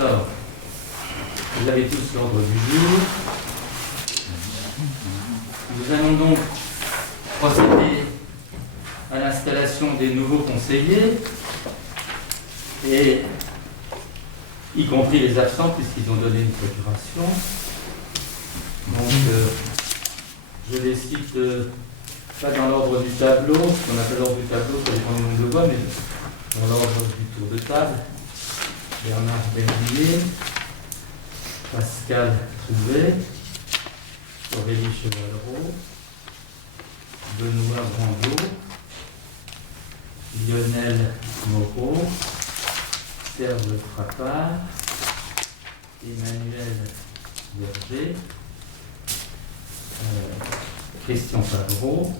Alors, vous avez tous l'ordre du jour. Nous allons donc procéder à l'installation des nouveaux conseillers, et y compris les absents, puisqu'ils ont donné une procuration. Donc, je les cite pas dans l'ordre du tableau, ce qu'on appelle l'ordre du tableau, ça dépend du nombre de voix, mais dans l'ordre du tour de table. Bernard Bernier, Pascal Trouvé, Aurélie Chevalreau, Benoît Brando, Lionel Moreau, Serge Frappard, Emmanuel Berger, Christian Favreau,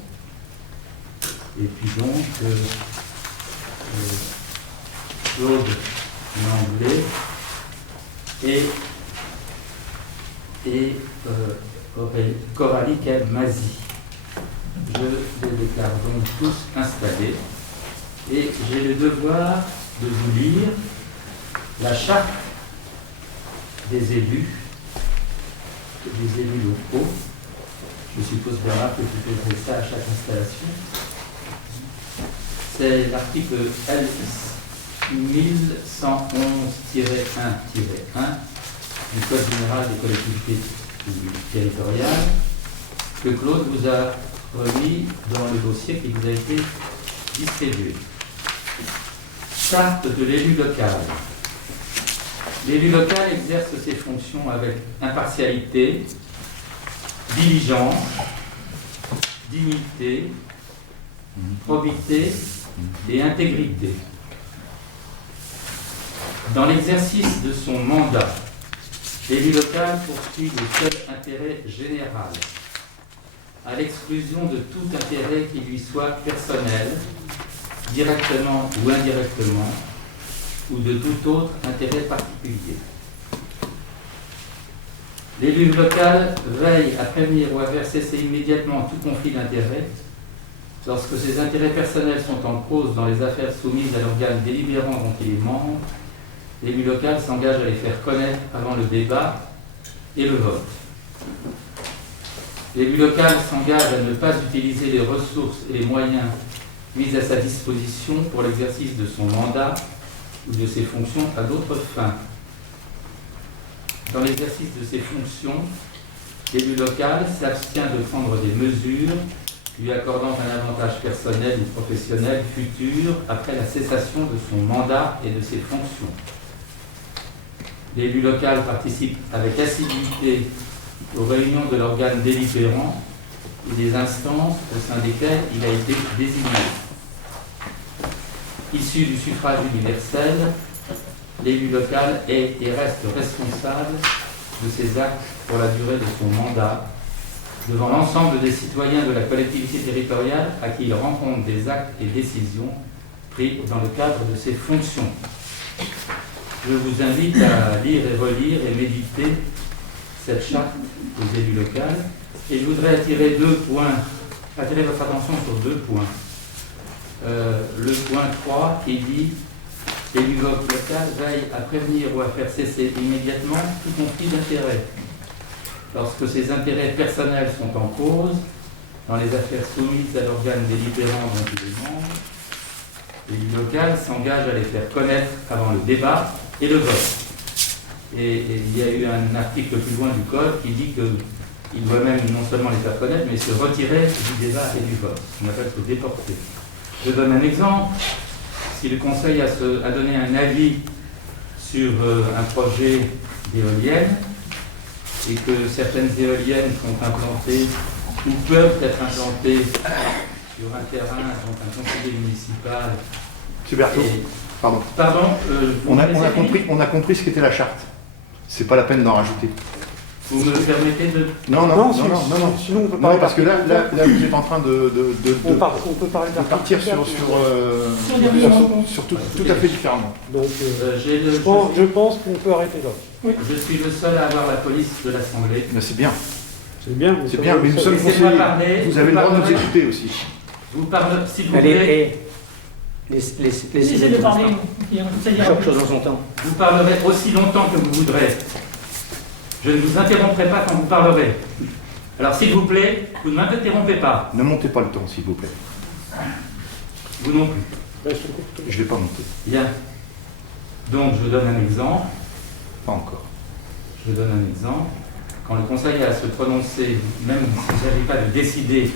et puis donc Claude Langlais et Coralie Mazi. Je les déclare donc tous installés, et j'ai le devoir de vous lire la charte des élus locaux. Je suppose, Bernard, que tu fais ça à chaque installation. C'est l'article L 1111-1-1 du Code général des collectivités territoriales, que Claude vous a remis dans le dossier qui vous a été distribué. Charte de l'élu local. L'élu local exerce ses fonctions avec impartialité, diligence, dignité, probité et intégrité. Dans l'exercice de son mandat, l'élu local poursuit le seul intérêt général, à l'exclusion de tout intérêt qui lui soit personnel, directement ou indirectement, ou de tout autre intérêt particulier. L'élu local veille à prévenir ou à faire cesser immédiatement tout conflit d'intérêts lorsque ses intérêts personnels sont en cause dans les affaires soumises à l'organe délibérant dont il est membre. L'élu local s'engage à les faire connaître avant le débat et le vote. L'élu local s'engage à ne pas utiliser les ressources et les moyens mis à sa disposition pour l'exercice de son mandat ou de ses fonctions à d'autres fins. Dans l'exercice de ses fonctions, l'élu local s'abstient de prendre des mesures lui accordant un avantage personnel ou professionnel futur après la cessation de son mandat et de ses fonctions. L'élu local participe avec assiduité aux réunions de l'organe délibérant et des instances au sein desquelles il a été désigné. Issu du suffrage universel, l'élu local est et reste responsable de ses actes pour la durée de son mandat devant l'ensemble des citoyens de la collectivité territoriale à qui il rend compte des actes et décisions pris dans le cadre de ses fonctions. Je vous invite à lire et relire et méditer cette charte des élus locaux, et je voudrais attirer votre attention sur 2 points. Le point 3 qui dit « L'élu local veille à prévenir ou à faire cesser immédiatement tout conflit d'intérêts lorsque ses intérêts personnels sont en cause dans les affaires soumises à l'organe délibérant dont il est membre. L'élu local s'engage à les faire connaître avant le débat et le vote. » Et il y a eu un article plus loin du Code qui dit qu'il doit même non seulement les faire connaître, mais se retirer du débat et du vote. On appelle se déporter. Je donne un exemple. Si le Conseil a donné un avis sur un projet d'éolienne et que certaines éoliennes sont implantées ou peuvent être implantées sur un terrain dont un conseiller municipal... M. Berthaud, pardon. Pardon, on a compris ce qu'était la charte. C'est pas la peine d'en rajouter. Vous me permettez de... Non, sinon on peut parler parce que là, vous êtes en train de on peut parler partir sur tout à fait différemment. Donc, je pense qu'on peut arrêter là. Oui. Je suis le seul à avoir la police de l'Assemblée. Mais c'est bien. C'est bien, mais nous sommes conseillers. Vous avez le droit de nous écouter aussi. Vous parlez, s'il vous plaît. Laissez-le parler. Chaque chose en son temps. Vous parlerez aussi longtemps que vous voudrez. Je ne vous interromprai pas quand vous parlerez. Alors s'il vous plaît, vous ne m'interrompez pas. Ne montez pas le temps, s'il vous plaît. Vous non plus. Je ne vais pas monter. Bien. Donc je donne un exemple. Pas encore. Je donne un exemple. Quand le conseil a à se prononcer, même s'il ne s'agit pas de décider,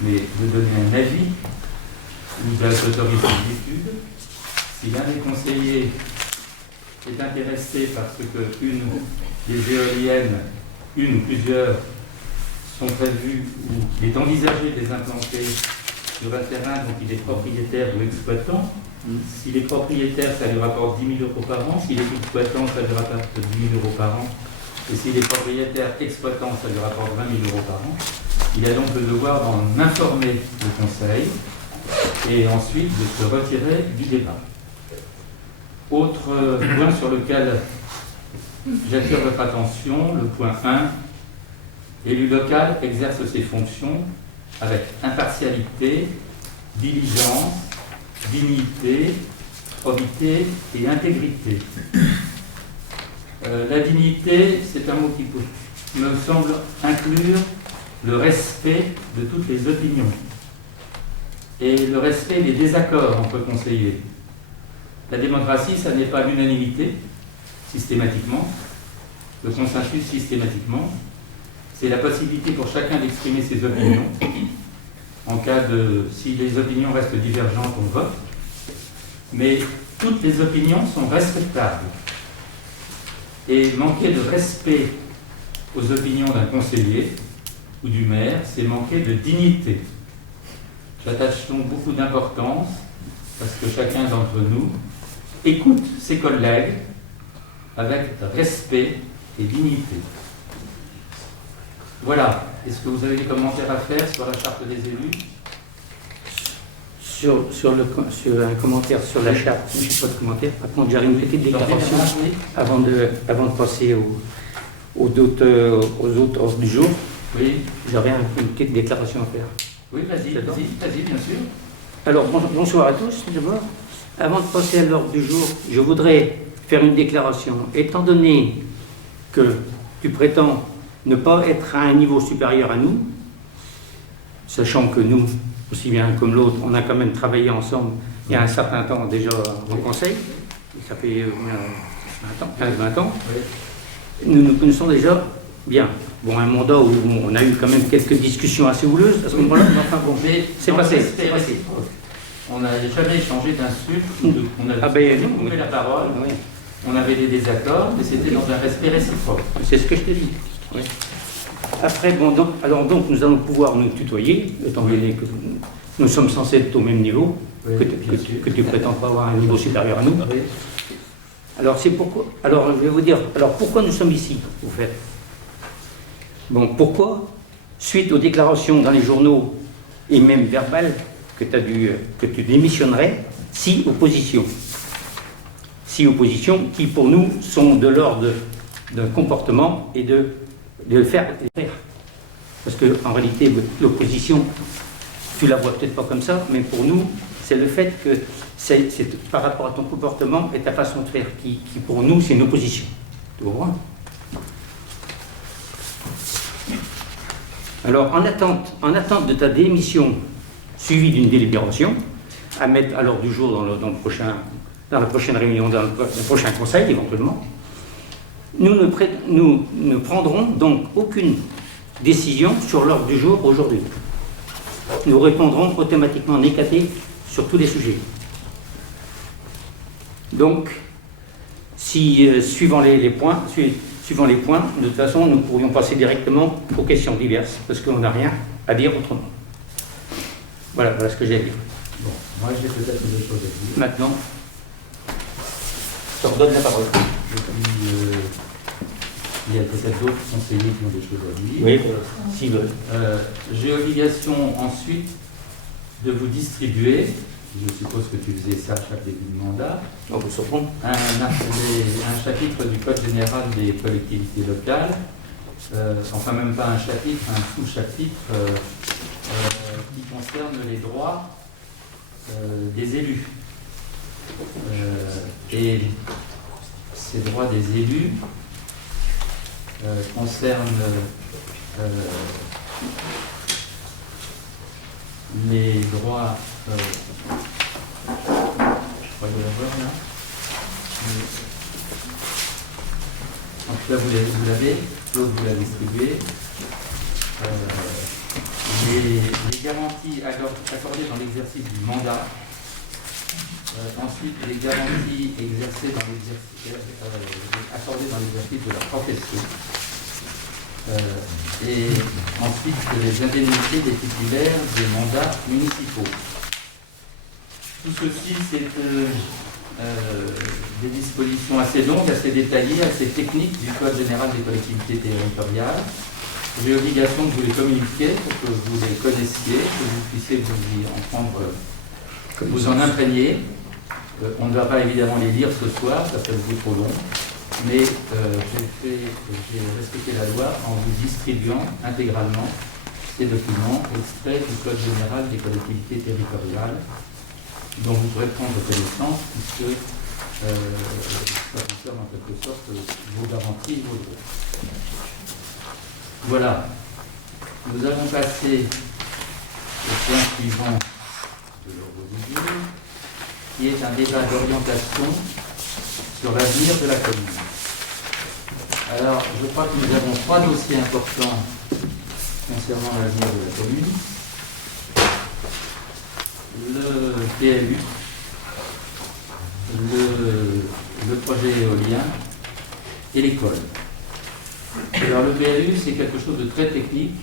mais de donner un avis, ou d'autoriser l'étude, si l'un des conseillers est intéressé parce qu'une des éoliennes, une ou plusieurs, sont prévues ou qu'il est envisagé de les implanter sur un terrain dont il est propriétaire ou exploitant, s'il est propriétaire, ça lui rapporte 10 000 € par an, s'il est exploitant, ça lui rapporte 10 000 € par an, et s'il est propriétaire exploitant, ça lui rapporte 20 000 € par an, il a donc le devoir d'en informer le conseil et ensuite de se retirer du débat. Autre point sur lequel j'attire votre attention, le point 1, l'élu local exerce ses fonctions avec impartialité, diligence, dignité, probité et intégrité. La dignité, c'est un mot qui me semble inclure le respect de toutes les opinions et le respect des désaccords entre conseillers. La démocratie, ça n'est pas l'unanimité, systématiquement, le consensus systématiquement, c'est la possibilité pour chacun d'exprimer ses opinions. En cas de... si les opinions restent divergentes, on vote. Mais toutes les opinions sont respectables. Et manquer de respect aux opinions d'un conseiller ou du maire, c'est manquer de dignité. J'attache donc beaucoup d'importance parce que chacun d'entre nous écoute ses collègues avec respect et dignité. Voilà. Est-ce que vous avez des commentaires à faire sur la charte des élus? Sur un commentaire sur la charte, je n'ai pas de commentaire. Par contre, j'aurais une petite déclaration avant de passer aux autres ordres du jour. Oui. J'aurais une petite déclaration à faire. Oui, vas-y, bien sûr. Alors, bonsoir à tous, d'abord. Avant de passer à l'ordre du jour, je voudrais faire une déclaration. Étant donné que tu prétends ne pas être à un niveau supérieur à nous, sachant que nous, aussi bien comme l'autre, on a quand même travaillé ensemble il y a un certain temps déjà au Conseil, ça fait 15-20 ans, nous nous connaissons déjà bien. Bon, un mandat où on a eu quand même quelques discussions assez houleuses à ce moment-là, mais enfin bon, c'est passé. On n'a jamais échangé d'insultes, on a coupé la parole, oui. On avait des désaccords, mais c'était dans un respect réciproque. C'est ce que je te dis. Oui. Après, bon, donc nous allons pouvoir nous tutoyer, étant donné que nous sommes censés être au même niveau, oui, que tu prétends pas avoir un niveau supérieur à nous. Oui. Alors c'est pourquoi. Alors je vais vous dire. Alors pourquoi nous sommes ici, au fait. Bon, pourquoi, suite aux déclarations dans les journaux et même verbales que tu démissionnerais, 6 oppositions. 6 oppositions qui pour nous sont de l'ordre d'un comportement et de le faire. Parce qu'en réalité, l'opposition, tu la vois peut-être pas comme ça, mais pour nous, c'est le fait que c'est par rapport à ton comportement et ta façon de faire qui pour nous, c'est une opposition. Tu vois ? Alors, en attente de ta démission suivie d'une délibération, à mettre à l'ordre du jour dans la prochaine réunion, dans le prochain conseil éventuellement, nous ne prendrons donc aucune décision sur l'ordre du jour aujourd'hui. Nous répondrons automatiquement négatif sur tous les sujets. Donc, suivant les points, de toute façon, nous pourrions passer directement aux questions diverses, parce qu'on n'a rien à dire autrement. Voilà ce que j'ai à dire. Bon, moi j'ai peut-être des choses à dire. Maintenant, je te redonne la parole. Et puis, il y a peut-être d'autres conseillers qui ont des choses à dire. Oui, s'ils veulent. J'ai obligation ensuite de vous distribuer, je suppose que tu faisais ça à chaque début de mandat, On peut se reprendre. un chapitre du Code général des collectivités locales, enfin même pas un chapitre, un sous-chapitre qui concerne les droits des élus. Et ces droits des élus concernent les droits, je crois de l'avoir là. En tout cas, vous l'avez, Claude vous l'a distribué. Les garanties accordées dans l'exercice du mandat. Ensuite, les garanties accordées dans l'exercice de la profession. Et ensuite, les indemnités des titulaires des mandats municipaux. Tout ceci, c'est des dispositions assez longues, assez détaillées, assez techniques du Code général des collectivités territoriales. J'ai l'obligation de vous les communiquer pour que vous les connaissiez, que vous puissiez vous en imprégner. On ne va pas évidemment les lire ce soir, ça serait beaucoup trop long, mais j'ai respecté la loi en vous distribuant intégralement ces documents extraits du Code général des collectivités territoriales, dont vous pourrez prendre connaissance, puisque ça concerne en quelque sorte vos garanties et vos droits. Voilà. Nous allons passer au point suivant de l'ordre du jour, qui est un débat d'orientation sur l'avenir de la commune. Alors, je crois que nous avons 3 dossiers importants concernant l'avenir de la commune. Le PLU, le projet éolien et l'école. Alors le PLU, c'est quelque chose de très technique.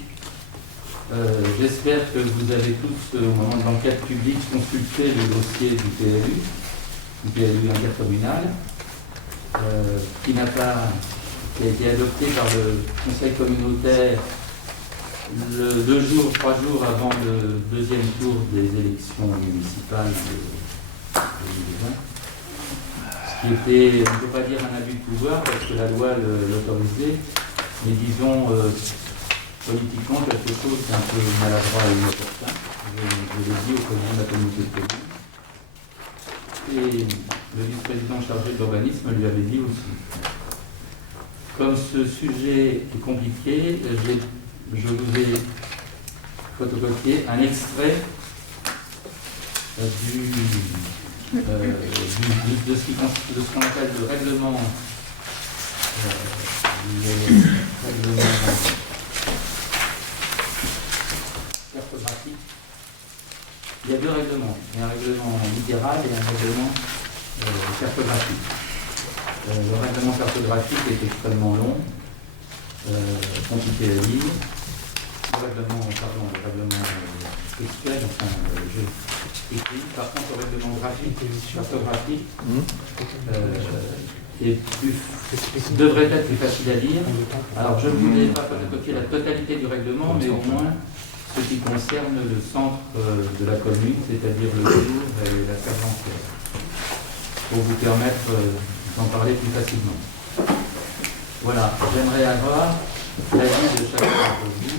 J'espère que vous avez tous, au moment de l'enquête publique, consulté le dossier du PLU intercommunal, qui a été adopté par le Conseil communautaire 3 jours avant le deuxième tour des élections municipales de 2020. Ce qui était, on ne peut pas dire un abus de pouvoir parce que la loi l'autorisait, mais disons politiquement quelque chose d'un peu maladroit et inopportun. Je l'ai dit au président de la communauté de communes. Et le vice-président chargé de l'urbanisme lui avait dit aussi. Comme ce sujet est compliqué, je vous ai photocopié un extrait de ce qu'on appelle le règlement cartographique. Il y a 2 règlements. Il y a un règlement littéral et un règlement cartographique. Le règlement cartographique est extrêmement long, compliqué à lire. Le règlement textuel, enfin, écrit. Par contre, le règlement cartographique devrait être plus facile à lire. Alors, je ne voulais pas copier la totalité du règlement, mais au moins ce qui concerne le centre de la commune, c'est-à-dire le Louvre et la Serventière, pour vous permettre d'en parler plus facilement. Voilà, j'aimerais avoir l'avis de chacun d'entre vous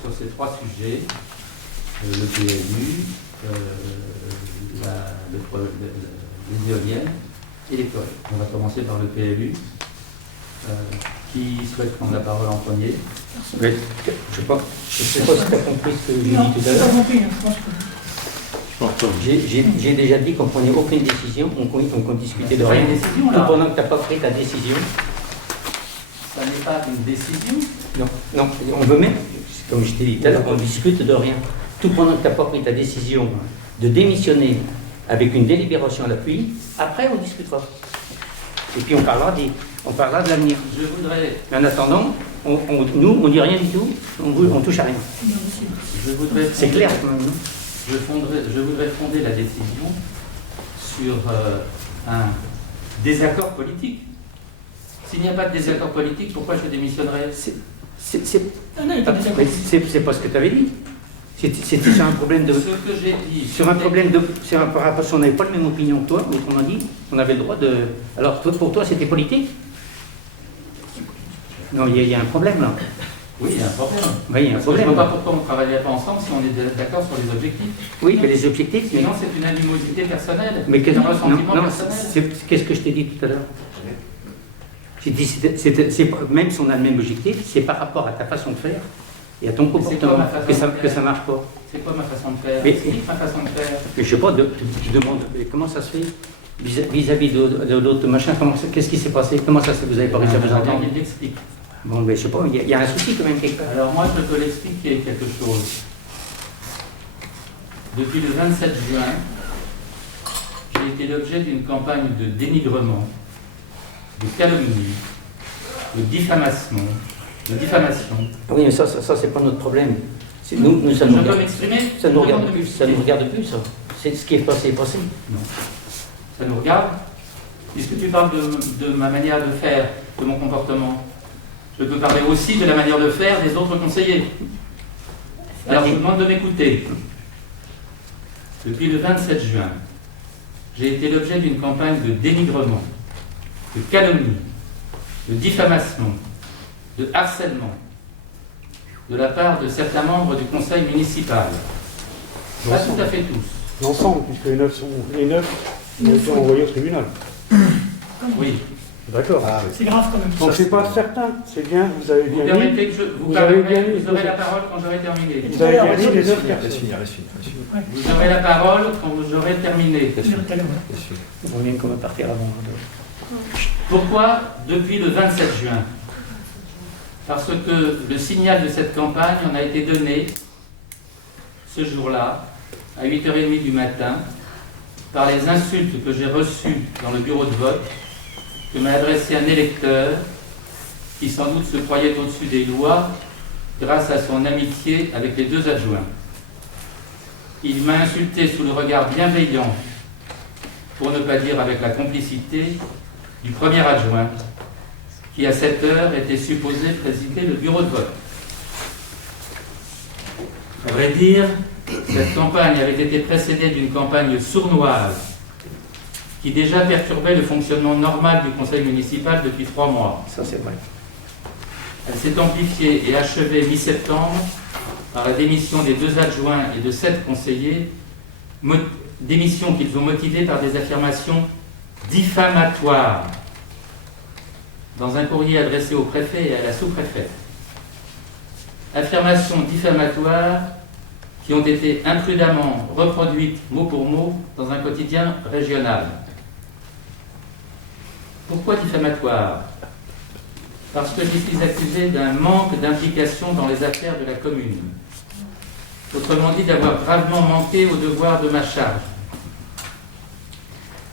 sur ces 3 sujets, le PLU, les éoliennes et l'école. On va commencer par le PLU. Qui souhaite prendre la parole en premier? Oui, je ne sais pas si tu as compris ce que j'ai dit tout à l'heure. J'ai déjà dit qu'on ne prenait aucune décision, qu'on discutait de rien. Décision, tout pendant que tu n'as pas pris ta décision. Ça n'est pas une décision. Non, on veut même, comme je t'ai dit tout à l'heure, on discute de rien. Tout pendant que tu n'as pas pris ta décision de démissionner avec une délibération à l'appui, après on discutera. Et puis on parlera de l'avenir. Je voudrais. Mais en attendant, nous, on ne dit rien du tout, on touche à rien. C'est clair. Je voudrais fonder la décision sur un désaccord politique. S'il n'y a pas de désaccord politique, pourquoi je démissionnerais? C'est pas ce que tu avais dit. C'était sur un problème de. Ce que j'ai dit. Sur un problème de. Parce qu'on n'avait pas la même opinion que toi, mais on a dit, on avait le droit de. Alors pour toi, c'était politique? Non, il y a un problème là. Oui, il y a un problème. Oui, il y a un Parce que je ne problème. vois pas pourquoi on ne travaillerait pas ensemble si on est d'accord sur les objectifs. Oui, mais les objectifs... Sinon, c'est une animosité personnelle. Mais c'est un ressentiment non, personnel. qu'est-ce que je t'ai dit tout à l'heure? J'ai dit, même si on a le même objectif, c'est par rapport à ta façon de faire et à ton comportement que ça marche pas. C'est quoi ma façon de faire? Mais- Explique ma façon de faire. Mais je sais pas, tu demandes comment ça se fait vis-à-vis de l'autre machin, qu'est-ce qui s'est passé? Comment ça se fait? Vous avez pas réussi à vous entendre? Il l'explique. Bon, mais je sais pas, il y a un souci quand même quelque part. Alors moi, je peux l'expliquer quelque chose. Depuis le 27 juin, j'ai été l'objet d'une campagne de dénigrement, de calomnie, de diffamation. Oui, mais ça c'est pas notre problème. Nous, ça Je nous peux regarde. m'exprimer? Ça nous regarde Je peux plus, ça m'exprimer. nous regarde plus, ça. C'est ce qui est passé, est passé. Non. Ça nous regarde. Puisque tu parles de ma manière de faire, de mon comportement, je peux parler aussi de la manière de faire des autres conseillers. Alors je vous demande de m'écouter. Depuis le 27 juin, j'ai été l'objet d'une campagne de dénigrement, de calomnie, de diffamation, de harcèlement de la part de certains membres du conseil municipal. Pas tout à fait tous. L'ensemble, puisque les 9 ont été envoyés au tribunal. Oui. D'accord. Ah, oui. C'est grave quand même. Donc c'est pas certain, c'est bien, vous avez Vous bien dit. permettez que vous avez bien dit- vous aurez la parole quand j'aurai terminé. Vous avez bien dit les 9 Laisse personnes. finir, laisse finir. Vous aurez la parole quand vous aurez terminé. Tout à l'heure, ouais. On vient comme partir avant. Pourquoi depuis le 27 juin? Parce que le signal de cette campagne en a été donné ce jour-là, à 8h30 du matin, par les insultes que j'ai reçues dans le bureau de vote, que m'a adressé un électeur qui sans doute se croyait au-dessus des lois grâce à son amitié avec les deux adjoints. Il m'a insulté sous le regard bienveillant, pour ne pas dire avec la complicité, du premier adjoint, qui à cette heure était supposé présider le bureau de vote. À vrai dire, cette campagne avait été précédée d'une campagne sournoise qui déjà perturbait le fonctionnement normal du conseil municipal depuis 3 mois. Ça c'est vrai. Elle s'est amplifiée et achevée mi-septembre par la démission des 2 adjoints et de 7 conseillers, démission qu'ils ont motivée par des affirmations diffamatoires dans un courrier adressé au préfet et à la sous-préfète. Affirmations diffamatoires qui ont été imprudemment reproduites mot pour mot dans un quotidien régional. Pourquoi diffamatoire? Parce que je suis accusé d'un manque d'implication dans les affaires de la commune. Autrement dit, d'avoir gravement manqué au devoir de ma charge.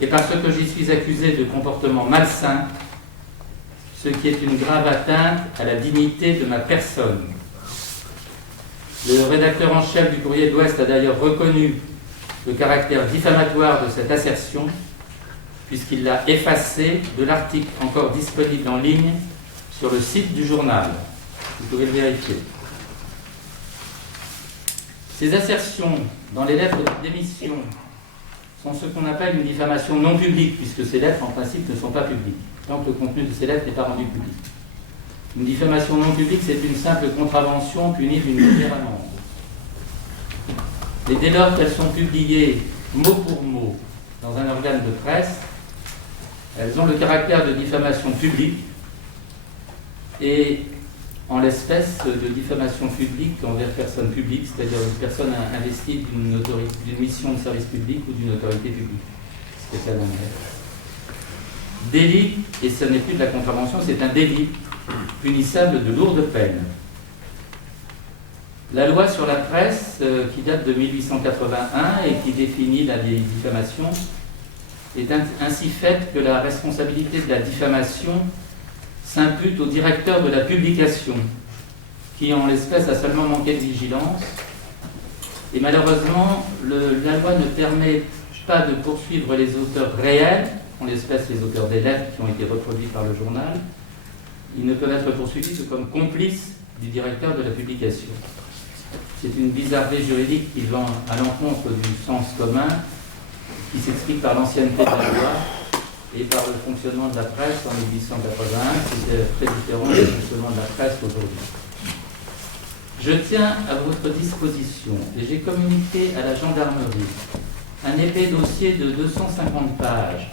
Et parce que j'y suis accusé de comportement malsain, ce qui est une grave atteinte à la dignité de ma personne. Le rédacteur en chef du Courrier de l'Ouest a d'ailleurs reconnu le caractère diffamatoire de cette assertion, puisqu'il l'a effacé de l'article encore disponible en ligne sur le site du journal. Vous pouvez le vérifier. Ces assertions dans les lettres de démission sont ce qu'on appelle une diffamation non publique, puisque ces lettres en principe ne sont pas publiques, tant que le contenu de ces lettres n'est pas rendu public. Une diffamation non publique, c'est une simple contravention punie d'une légère amende. Et dès lors qu'elles sont publiées mot pour mot dans un organe de presse, elles ont le caractère de diffamation publique et en l'espèce de diffamation publique envers personne publique, c'est-à-dire une personne investie d'une mission de service public ou d'une autorité publique. C'est ça l'intérêt. Délit, et ce n'est plus de la contravention, c'est un délit punissable de lourdes peines. La loi sur la presse, qui date de 1881 et qui définit la diffamation, est ainsi faite que la responsabilité de la diffamation s'impute au directeur de la publication, qui en l'espèce a seulement manqué de vigilance. Et malheureusement, la loi ne permet pas de poursuivre les auteurs réels, en l'espèce les auteurs des lettres qui ont été reproduites par le journal. Ils ne peuvent être poursuivis que comme complices du directeur de la publication. C'est une bizarrerie juridique qui va à l'encontre du sens commun, qui s'explique par l'ancienneté de la loi et par le fonctionnement de la presse en 1881, qui était très différent du fonctionnement de la presse aujourd'hui. Je tiens à votre disposition et j'ai communiqué à la gendarmerie un épais dossier de 250 pages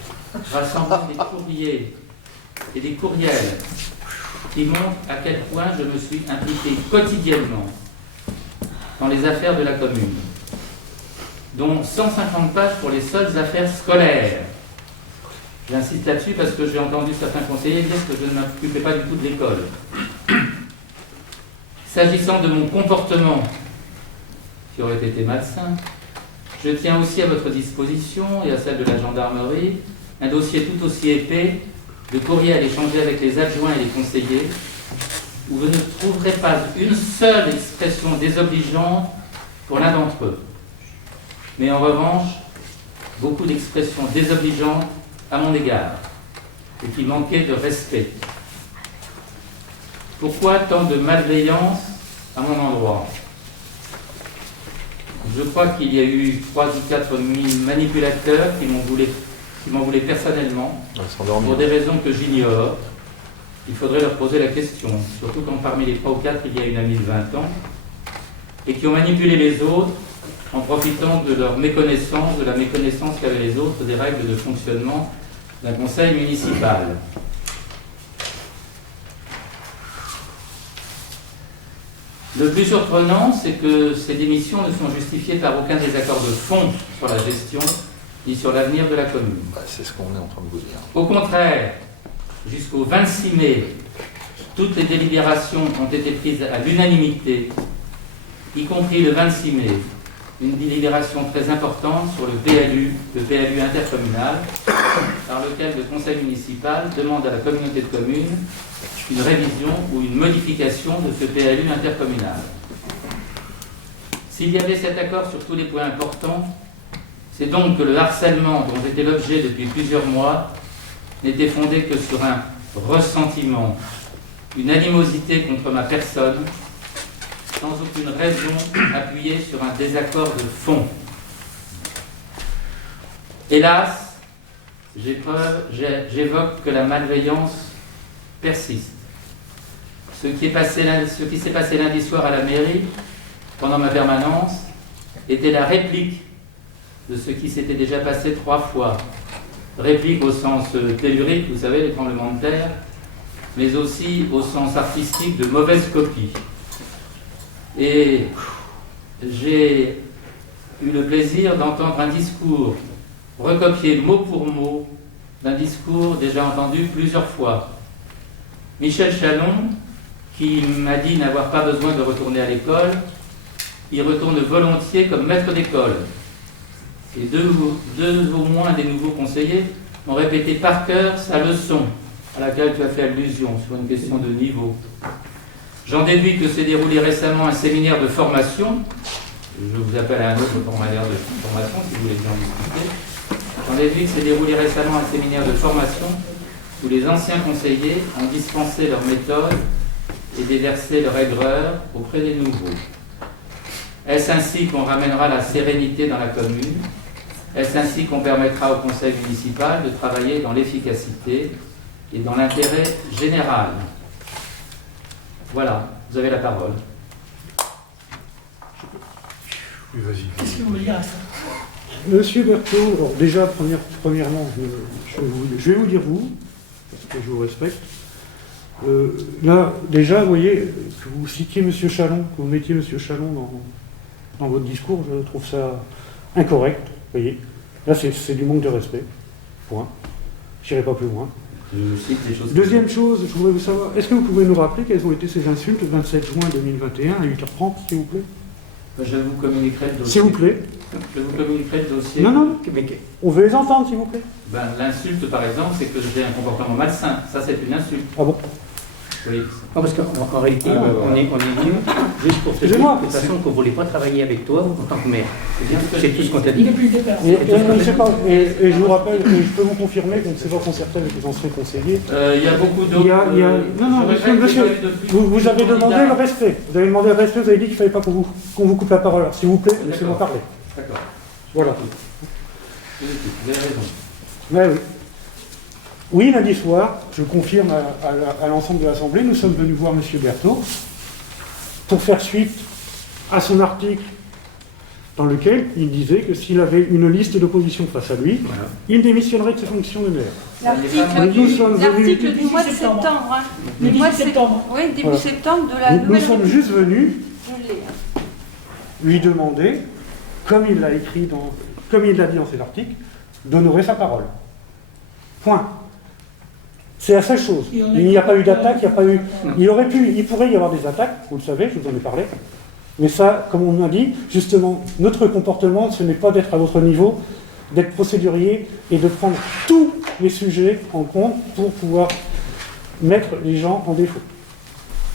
rassemblant des courriers et des courriels qui montrent à quel point je me suis impliqué quotidiennement dans les affaires de la commune, dont 150 pages pour les seules affaires scolaires. J'insiste là-dessus parce que j'ai entendu certains conseillers dire que je ne m'occupais pas du tout de l'école. S'agissant de mon comportement, qui aurait été malsain, je tiens aussi à votre disposition et à celle de la gendarmerie un dossier tout aussi épais de courrier à échanger avec les adjoints et les conseillers, où vous ne trouverez pas une seule expression désobligeante pour l'un d'entre eux, mais en revanche, beaucoup d'expressions désobligeantes à mon égard, et qui manquaient de respect. Pourquoi tant de malveillance à mon endroit? Je crois qu'il y a eu 3 ou 4 manipulateurs qui m'en voulaient personnellement, pour des raisons que j'ignore. Il faudrait leur poser la question, surtout quand parmi les 3 ou 4, il y a une amie de 20 ans, et qui ont manipulé les autres en profitant de leur méconnaissance, de la méconnaissance qu'avaient les autres des règles de fonctionnement d'un conseil municipal. Le plus surprenant, c'est que ces démissions ne sont justifiées par aucun désaccord de fond sur la gestion ni sur l'avenir de la commune. C'est ce qu'on est en train de vous dire. Au contraire, jusqu'au 26 mai, toutes les délibérations ont été prises à l'unanimité, y compris le 26 mai, une délibération très importante sur le PLU intercommunal, par lequel le conseil municipal demande à la communauté de communes une révision ou une modification de ce PLU intercommunal. S'il y avait cet accord sur tous les points importants, c'est donc que le harcèlement dont j'étais l'objet depuis plusieurs mois n'était fondé que sur un ressentiment, une animosité contre ma personne, sans aucune raison appuyée sur un désaccord de fond. Hélas, j'évoque que la malveillance persiste. Ce qui s'est passé lundi soir à la mairie, pendant ma permanence, était la réplique de ce qui s'était déjà passé 3 fois. Réplique au sens tellurique, vous savez, les tremblements de terre, mais aussi au sens artistique de mauvaise copie. Et j'ai eu le plaisir d'entendre un discours recopié mot pour mot d'un discours déjà entendu plusieurs fois. Michel Chalon, qui m'a dit n'avoir pas besoin de retourner à l'école, y retourne volontiers comme maître d'école. Et deux au moins des nouveaux conseillers m'ont répété par cœur sa leçon, à laquelle tu as fait allusion, sur une question de niveau. J'en déduis que s'est déroulé récemment un séminaire de formation. Je vous appelle à un autre formulaire de formation, si vous voulez bien en discuter. J'en déduis que s'est déroulé récemment un séminaire de formation où les anciens conseillers ont dispensé leur méthode et déversé leur aigreur auprès des nouveaux. Est-ce ainsi qu'on ramènera la sérénité dans la commune? Est-ce ainsi qu'on permettra au conseil municipal de travailler dans l'efficacité et dans l'intérêt général? Voilà, vous avez la parole. Oui, vas-y. Qu'est-ce que vous voulez dire à ça? Monsieur Berthaud, alors déjà, premièrement, je vais vous dire vous, parce que je vous respecte. Là, déjà, vous voyez, que vous citiez Monsieur Chalon, que vous mettiez Monsieur Chalon dans votre discours, je trouve ça incorrect, vous voyez. Là, c'est du manque de respect, point. Je n'irai pas plus loin. Je cite les choses. Deuxième chose, je voudrais vous savoir, est-ce que vous pouvez nous rappeler quelles ont été ces insultes le 27 juin 2021 à 8h30, s'il vous plaît? Je vous communiquerai le dossier. S'il vous plaît. Je vous communiquerai le dossier. Non, on veut les entendre, s'il vous plaît. L'insulte, par exemple, c'est que j'ai un comportement malsain. Ça, c'est une insulte. Ah bon? Oui. Non, parce qu'en réalité, on est venu juste pour te dire de toute façon qu'on ne voulait pas travailler avec toi en tant que maire. C'est tout ce qu'on t'a dit. Depuis le départ. Et je vous rappelle, et je peux vous confirmer qu'on ne s'est pas concerté avec les anciens conseillers. Il y a beaucoup d'autres. Non, monsieur, vous avez demandé le respect. Vous avez demandé le respect, vous avez dit qu'il ne fallait pas qu'on vous coupe la parole. Alors, s'il vous plaît, laissez-moi parler. D'accord. Voilà. Vous avez raison. Ouais, oui. Oui, lundi soir, je confirme à l'ensemble de l'Assemblée, nous sommes venus voir M. Berthaud pour faire suite à son article dans lequel il disait que s'il avait une liste d'opposition face à lui, Voilà. il démissionnerait de ses fonctions de maire. L'article du mois de septembre. Hein. Le Du mois 18 de septembre. Oui, début Voilà. septembre de la Nous nouvelle sommes République. juste venus Je l'ai, hein. lui demander, comme il l'a écrit comme il l'a dit dans ses articles, d'honorer sa parole. Point. C'est la seule chose. Il n'y a pas eu d'attaque, il n'y a pas eu. Il pourrait y avoir des attaques, vous le savez, je vous en ai parlé. Mais ça, comme on a dit, justement, notre comportement, ce n'est pas d'être à votre niveau, d'être procédurier et de prendre tous les sujets en compte pour pouvoir mettre les gens en défaut.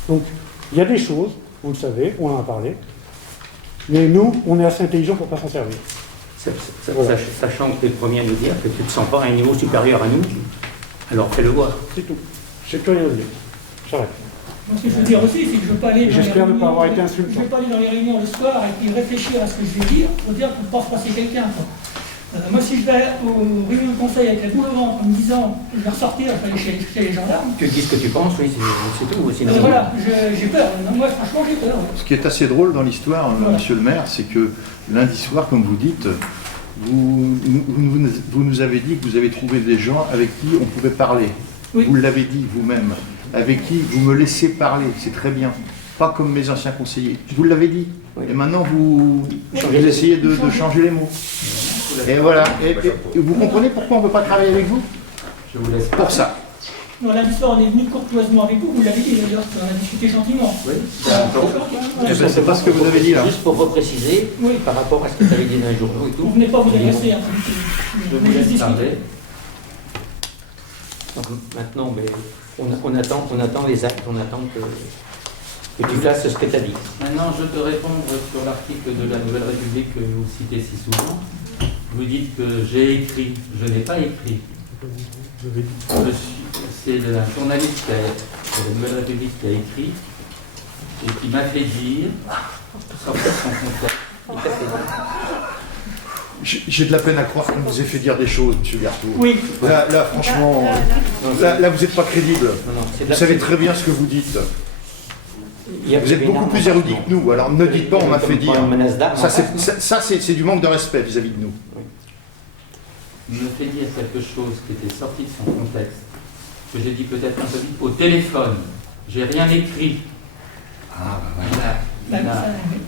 Donc, il y a des choses, vous le savez, on en a parlé, mais nous, on est assez intelligents pour ne pas s'en servir. Sachant que tu es le premier à nous dire que tu ne te sens pas à un niveau supérieur à nous, alors fais-le voir. C'est tout. Je sais plus rien dire. J'arrête. Moi, ce que je veux dire aussi, c'est que je ne veux pas aller dans les J'espère ne pas avoir été réunions, insultant. je veux pas aller dans les réunions le soir et puis réfléchir à ce que je vais dire pour dire qu'on pense passer quelqu'un. Quoi. Moi, si je vais aux réunions de conseil avec la boule au ventre en me disant je vais ressortir, je vais aller chez les gendarmes, Tu dis ce que tu penses, oui, c'est tout. Sinon, voilà, j'ai peur. Moi, franchement, j'ai peur. Ce qui est assez drôle dans l'histoire, monsieur le maire, c'est que lundi soir, comme vous dites, vous nous avez dit que vous avez trouvé des gens avec qui on pouvait parler. Oui. Vous l'avez dit vous-même. Avec qui vous me laissez parler, c'est très bien. Pas comme mes anciens conseillers. Vous l'avez dit. Oui. Et maintenant, vous essayez de changer les mots. Et voilà. Et vous comprenez pourquoi on ne peut pas travailler avec vous? Je vous laisse Pour ça. Non, lundi soir, on est venu courtoisement avec vous, vous l'avez dit d'ailleurs, on a discuté gentiment. Oui. Eh ben, c'est pas ce que vous avez dit là. Juste pour repréciser, Oui. par rapport à ce que tu avais dit dans les journaux et Vous tout. ne venez pas vous agresser, hein, Je vous laisse parler. Donc, maintenant, mais on attend les actes, on attend que tu fasses ce que tu as dit. Maintenant, je te répondre sur l'article de la Nouvelle République que vous citez si souvent. Vous dites que j'ai écrit. Je n'ai pas écrit. C'est un journaliste de la Nouvelle République qui a écrit et qui m'a fait dire, sortir son contexte, Il t'a fait dire. J'ai de la peine à croire qu'on vous ait fait dire des choses, monsieur Berthaud. Oui. Là, franchement, là, vous n'êtes pas crédible. Non, c'est de Vous la- savez très bien ce que vous dites. Il y a- Vous êtes beaucoup plus érudit que nous, alors ne dites pas on m'a fait dire. Une menace d'arme, Ça, en fait, c'est du manque de respect vis-à-vis de nous. il me fait dire quelque chose qui était sorti de son contexte, que j'ai dit peut-être un peu vite, au téléphone. J'ai rien écrit. Ah, Il a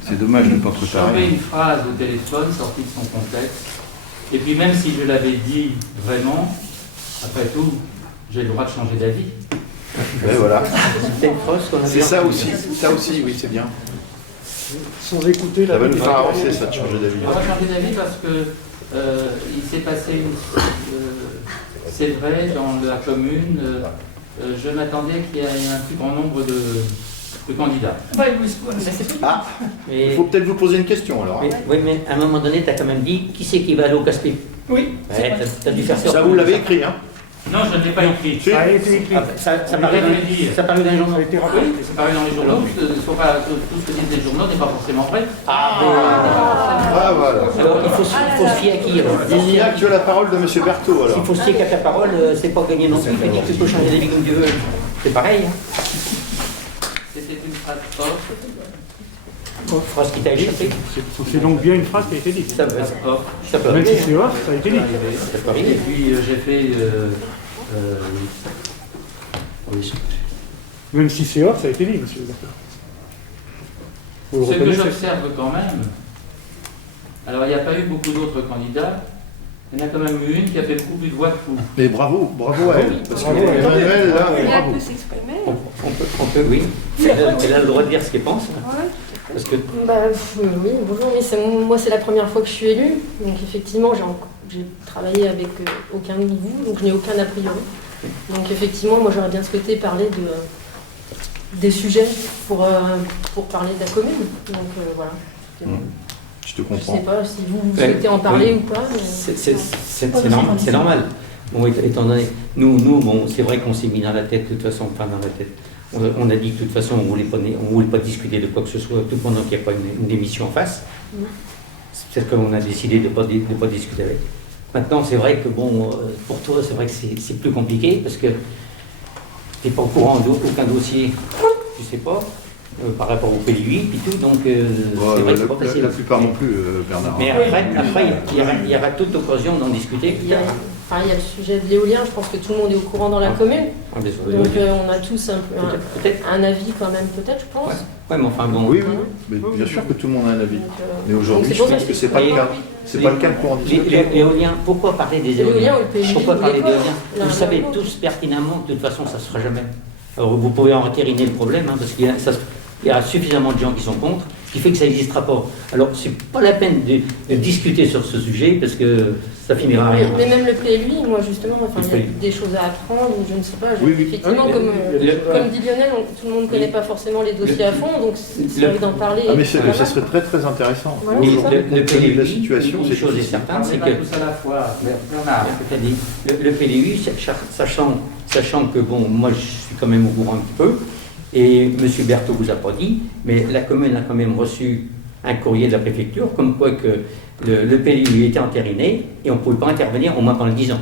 c'est dommage de ne pas chopé une phrase au téléphone sortie de son contexte. Et puis même si je l'avais dit vraiment, après tout, j'ai le droit de changer d'avis. Ouais, voilà. C'était une phrase qu'on a C'est bien ça entendue. aussi. Ça aussi, oui, c'est bien. Sans écouter la Ça va nous vie des faire avancer, citoyens. ça, de changer d'avis. J'ai le droit de changer d'avis parce que il s'est passé c'est vrai, dans la commune, je m'attendais qu'il y ait un plus grand nombre de candidats. Ouais, oui, c'est tout. Ah, Mais- il faut peut-être vous poser une question alors. hein. Oui, mais à un moment donné, tu as quand même dit qui c'est qui va aller au casse-pied. Oui, c'est Ouais, vrai. t'as dû faire ça. Ça, vous l'avez écrit, hein? Non, je ne l'ai pas écrit. Si. Ça a été écrit. Ah, ça On paraît vient de le dire. ça paraît dans les journaux. Ça a été Oui, rappelé. c'est paru dans les journaux. Tout ce que disent les journaux n'est pas forcément vrai. Ah, voilà. Alors, il faut se fier à qui alors Il n'y a que la parole de monsieur Berthaud, alors. S'il faut se fier qu'à ta parole, c'est pas gagné non plus. Tu peux dire que tu peux changer d'avis comme tu veux. C'est pareil. Hein. C'était une phrase forte. Phrase qui t'a échappé. C'est donc bien une phrase qui a été dite. Ça peut, Phrase off. ça peut Même si arriver. c'est off, ça a été dit. Ça peut Et arriver. puis j'ai fait. Oui. Même si c'est off, ça a été dit, monsieur. Vous le Ce que reconnaissez. j'observe quand même, alors il n'y a pas eu beaucoup d'autres candidats, il y en a quand même eu une qui a fait beaucoup plus de voix que vous. Mais bravo à elle. Parce que Bravo à elle. Emmanuel, là, Il a bravo. pu s'exprimer. On peut, oui. Elle a le droit de dire ce qu'elle pense. Ouais. Parce que Oui, bonjour, moi c'est la première fois que je suis élue, donc effectivement j'ai travaillé avec aucun de vous, donc je n'ai aucun a priori. Donc effectivement, moi j'aurais bien souhaité parler des sujets pour parler de la commune. Donc voilà. Je te Je ne comprends. sais pas si vous Ouais, souhaitez en parler oui. ou pas. Mais... c'est normal. C'est normal. Bon, étant donné, nous bon, c'est vrai qu'on s'est mis dans la tête, de toute façon, enfin dans la tête. On a dit que de toute façon, on ne voulait pas discuter de quoi que ce soit, tout pendant qu'il n'y a pas une démission en face. C'est ce qu'on a décidé de ne pas discuter avec. Maintenant, c'est vrai que bon, pour toi, c'est vrai que c'est plus compliqué parce que tu n'es pas au courant d'aucun dossier, tu sais pas. par rapport au PLUI et tout, donc c'est vrai que c'est pas facile. La plupart non plus, Bernard. Mais après il y aura toute occasion d'en discuter. Il y a le sujet de l'éolien, je pense que tout le monde est au courant dans la commune. Donc on a tous un avis quand même, peut-être, je pense. Ouais, mais enfin bon. Oui, mais bien sûr que tout le monde a un avis. Mais aujourd'hui, je pense que c'est pas le cas. C'est pas le cas pour en discuter. L'éolien, pourquoi parler des éoliens? Pourquoi parler d'éolien? Vous savez tous. tous pertinemment, de toute façon, ça ne se fera jamais. Alors vous pouvez en entériner le problème, hein, parce qu'il y a suffisamment de gens qui sont contre, ce qui fait que ça n'existera pas. Alors c'est pas la peine de discuter sur ce sujet, parce que ça finira à rien. Mais même le PLUI, moi justement, enfin, il y a des choses à apprendre, ou je ne sais pas. Effectivement, comme dit Lionel, tout le monde ne connaît pas forcément les dossiers à fond, donc c'est vrai d'en parler. Ah, mais ça serait très très intéressant. Voilà, le PLUI, la situation, une chose est certaine, c'est que tous à la fois, Bernard. le PLUI, sachant que bon, moi je suis quand même au courant un petit peu, et M. Berthaud vous a pas dit, mais la commune a quand même reçu un courrier de la préfecture comme quoi que le PLUI était entériné et on ne pouvait pas intervenir au moins pendant 10 ans.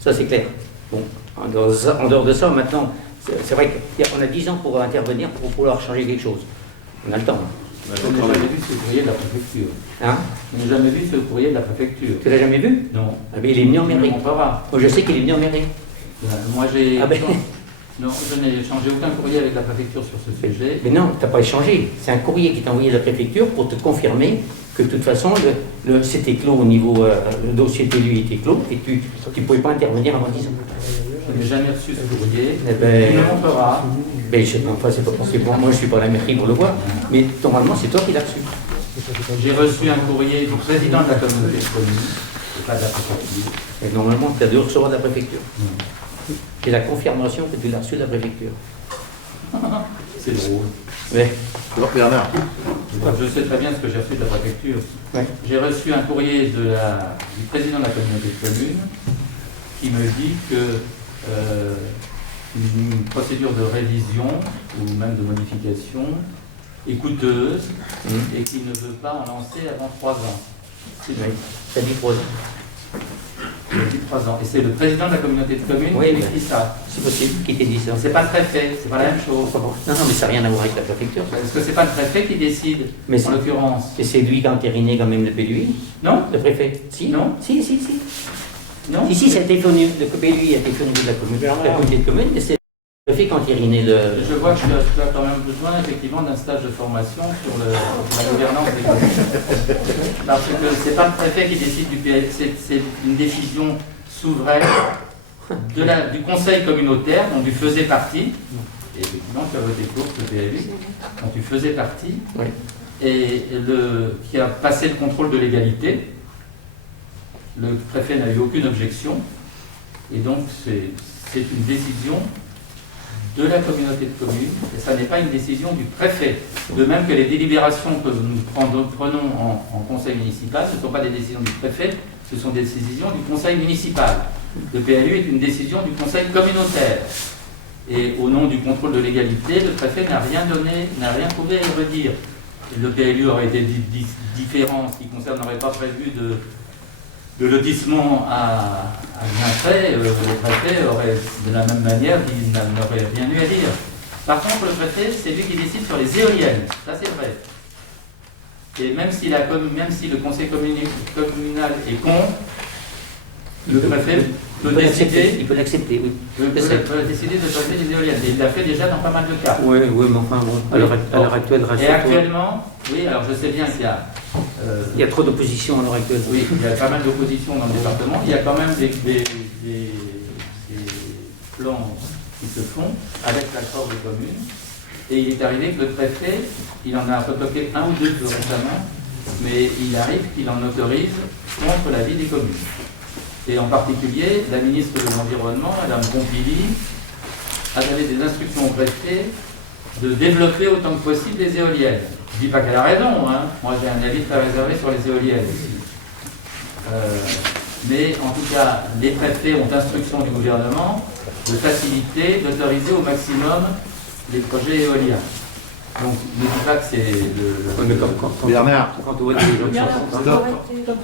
Ça c'est clair. Bon, en dehors de ça, maintenant, c'est vrai qu'on a 10 ans pour intervenir pour pouvoir changer quelque chose. On a le temps. Je n'ai jamais vu ce courrier de la préfecture. Hein? Je n'ai jamais vu ce courrier de la préfecture. Tu l'as jamais vu? Non. Ah, mais il est venu en mairie. On fera. Moi, je sais qu'il est venu en mairie. Moi j'ai... Ah ben. Non, je n'ai échangé aucun courrier avec la préfecture sur ce sujet. Mais non, tu n'as pas échangé. C'est un courrier qui t'a envoyé de la préfecture pour te confirmer que de toute façon, c'était clos au niveau... le dossier PLUI était clos et tu ne pouvais pas intervenir avant 10 ans. Je n'ai jamais reçu ce courrier. Eh ben, Tu me montreras. Ben, enfin, c'est pas possible. Moi, je ne suis pas à la mairie pour le voir. Mais normalement, c'est toi qui l'as reçu. J'ai reçu un courrier du président de la communauté de communes, et pas de la préfecture. Et normalement, tu as dû recevoir de la préfecture. C'est la confirmation que tu l'as reçu de la préfecture. C'est drôle. Ouais. Alors, Bernard, Je sais très bien ce que j'ai reçu de la préfecture. Ouais. J'ai reçu un courrier du président de la communauté de communes qui me dit que une procédure de révision ou même de modification est coûteuse et qu'il ne veut pas en lancer avant 3 ans. C'est vrai. Ça dit 3 ans. Il a dit 3 ans. Et c'est le président de la communauté de communes Oui, qui m'écrit ça. C'est possible qu'il t'ait dit ça. C'est pas le préfet, c'est pas la même chose. Non, non, mais ça n'a rien à voir avec la préfecture. Est-ce que c'est pas le préfet qui décide, Mais en l'occurrence? Et c'est lui qui a entériné quand même le PLUI, Non? le préfet. Si, Non. Si. Non? Si, ça a été fait au niveau, le PLUI a été fait au niveau de la communauté de communes, mais c'est le préfet qui a entériné le... Je vois que tu as quand même besoin effectivement d'un stage de formation sur la gouvernance des communes. Parce que c'est pas le préfet qui décide du PLUI, c'est une décision souveraine du conseil communautaire dont tu faisais partie. Et effectivement, tu as voté pour ce PLUI, dont tu faisais partie, Oui. et qui a passé le contrôle de légalité. Le préfet n'a eu aucune objection, et donc c'est une décision de la communauté de communes, et ça n'est pas une décision du préfet. De même que les délibérations que nous prenons en conseil municipal, ce ne sont pas des décisions du préfet, ce sont des décisions du conseil municipal. Le PLU est une décision du conseil communautaire. Et au nom du contrôle de légalité, le préfet n'a rien donné, n'a rien trouvé à y redire. Et le PLU aurait été différent, ce qui n'aurait pas prévu de lotissement à bien fait, le préfet aurait de la même manière, il n'aurait rien eu à dire. Par contre, le préfet, c'est lui qui décide sur les éoliennes, ça c'est vrai. Et même si le conseil communal est contre, le préfet peut décider. Il peut l'accepter, oui. Peut décider de passer les éoliennes. Et il l'a fait déjà dans pas mal de cas. Oui, mais enfin bon, à l'heure actuelle, Et actuellement, oui, alors je sais bien qu'il y a. Il y a trop d'opposition à l'heure actuelle. Oui, il y a pas mal d'opposition dans le département. Il y a quand même des plans qui se font avec l'accord des communes. Et il est arrivé que le préfet, il en a retoqué un ou deux plus récemment, mais il arrive qu'il en autorise contre l'avis des communes. Et en particulier, la ministre de l'Environnement, Mme Pompili, a donné des instructions au préfet de développer autant que possible les éoliennes. Je ne dis pas qu'elle a raison, hein. Moi j'ai un avis très réservé sur les éoliennes aussi. Mais en tout cas, les préfets ont instruction du gouvernement de faciliter, d'autoriser au maximum les projets éoliens. Donc ne dis pas que c'est Bernard, Quand on voit des gens qui sont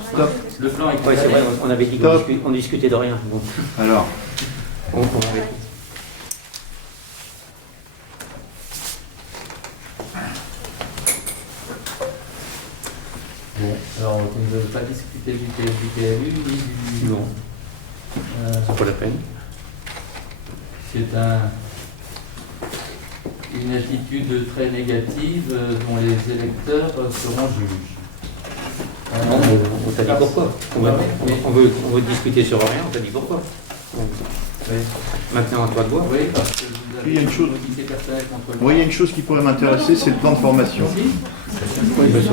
stop. le plan est Ouais, c'est vrai, on avait dit qu'on discutait de rien. Bon. Alors, On arrête. du PLU ni du... Non, c'est pas la peine. C'est une attitude très négative dont les électeurs seront juges. Non, on t'a dit pourquoi. On veut discuter sur rien, on t'a dit pourquoi. Oui. Maintenant, à toi de voir. Oui, parce que vous avez Il y a une chose. mobilité personnelle contre le Moi, il y a une chose qui pourrait m'intéresser, c'est le plan de formation. Oui, mais ça,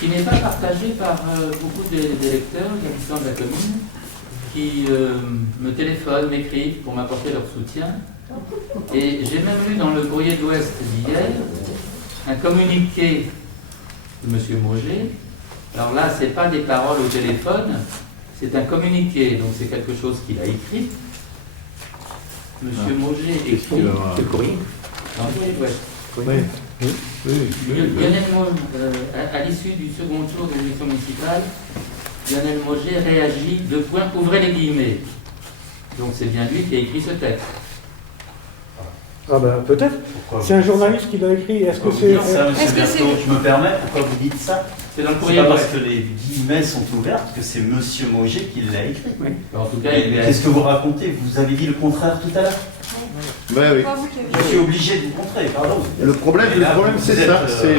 qui n'est pas partagé par beaucoup d'électeurs, habitants de la commune, qui me téléphonent, m'écrivent pour m'apporter leur soutien. Et j'ai même lu dans le courrier de l'Ouest d'hier un communiqué de M. Mauger. Alors là, ce n'est pas des paroles au téléphone, c'est un communiqué, donc c'est quelque chose qu'il a écrit. M. Mauger écrit c'est le courrier. dans le courrier de l'Ouest. Oui. Lionel Mauger, à l'issue du second tour de l'élection municipale, Lionel Mauger réagit, ouvrez les guillemets. Donc c'est bien lui qui a écrit ce texte. Ah ben peut-être. C'est un journaliste qui l'a écrit. Est-ce que c'est... Ça, monsieur Berthaud, je me permets, pourquoi vous dites ça? C'est dans le C'est courrier pas de parce l'Ouest. que les guillemets sont ouvertes que c'est monsieur Mauger qui l'a écrit. En tout cas, il est... Qu'est-ce que vous racontez? Vous avez dit le contraire tout à l'heure. Oui. Je suis obligé de vous contrer, pardon. Le problème, c'est ça. C'est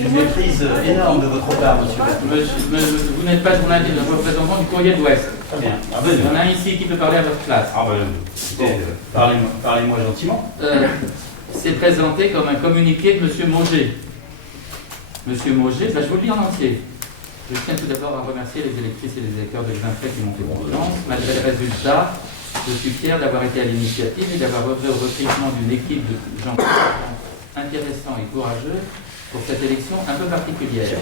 une méprise énorme de votre part, monsieur Berthaud. Vous n'êtes pas journaliste, représentant du courrier de l'Ouest. Très bien. Ah Il y ben, en a un ici qui peut parler à votre place. écoutez, parlez-moi gentiment. C'est présenté comme un communiqué de M. Mauger. M. Mauger, je vous le lis en entier. Je tiens tout d'abord à remercier les électrices et les électeurs de Xinfray qui m'ont fait confiance. Malgré les résultats, je suis fier d'avoir été à l'initiative et d'avoir œuvré au recrutement d'une équipe de gens intéressants et courageux pour cette élection un peu particulière.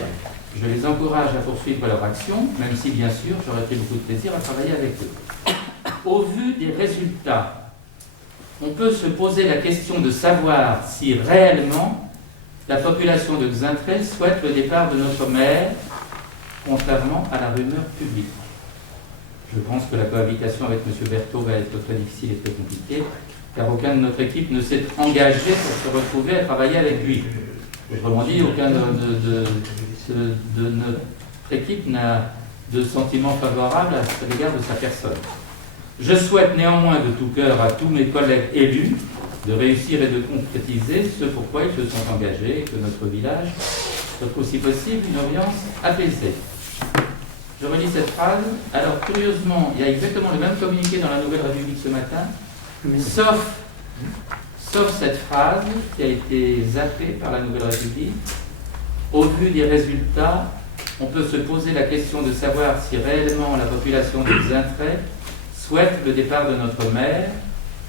Je les encourage à poursuivre leur action, même si, bien sûr, j'aurais pris beaucoup de plaisir à travailler avec eux. Au vu des résultats, on peut se poser la question de savoir si réellement la population de Xinfray souhaite le départ de notre maire, contrairement à la rumeur publique. Je pense que la cohabitation avec M. Berthaud va être très difficile et très compliquée, car aucun de notre équipe ne s'est engagé pour se retrouver à travailler avec lui. Autrement dit, aucun de notre équipe n'a de sentiment favorable à l'égard de sa personne. Je souhaite néanmoins de tout cœur à tous mes collègues élus de réussir et de concrétiser ce pourquoi ils se sont engagés et que notre village soit aussi possible une ambiance apaisée. Je relis cette phrase. Alors, curieusement, il y a exactement le même communiqué dans la Nouvelle République ce matin, sauf cette phrase qui a été zappée par la Nouvelle République. Au vu des résultats, on peut se poser la question de savoir si réellement la population de Xinfray souhaite le départ de notre maire,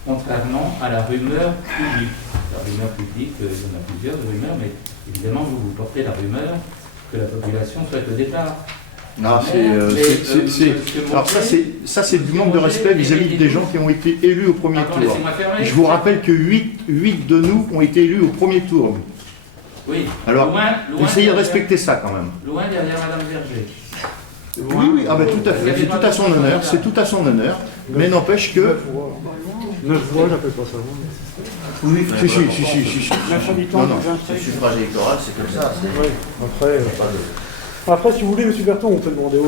contrairement à la rumeur publique. La rumeur publique, il y en a plusieurs de rumeurs, mais évidemment, vous portez la rumeur que la population souhaite le départ. Non, alors ça c'est du manque de respect vis-à-vis des gens qui ont été élus au premier Pardon, tour. laissez-moi fermer. Je vous rappelle que 8 de nous ont été élus au premier tour. Oui. Alors, loin essayez de derrière- respecter ça quand même. Loin derrière Madame Verger. Oui, ah ben, tout à fait, c'est tout à son honneur, c'est tout à son honneur, mais n'empêche que... 9 voix, j'appelle pas ça. Oui, si. 9 habitants, Non, non, 20. le suffrage électoral, c'est comme ça. Oui, après, si vous voulez, M. Berthaud, on peut demander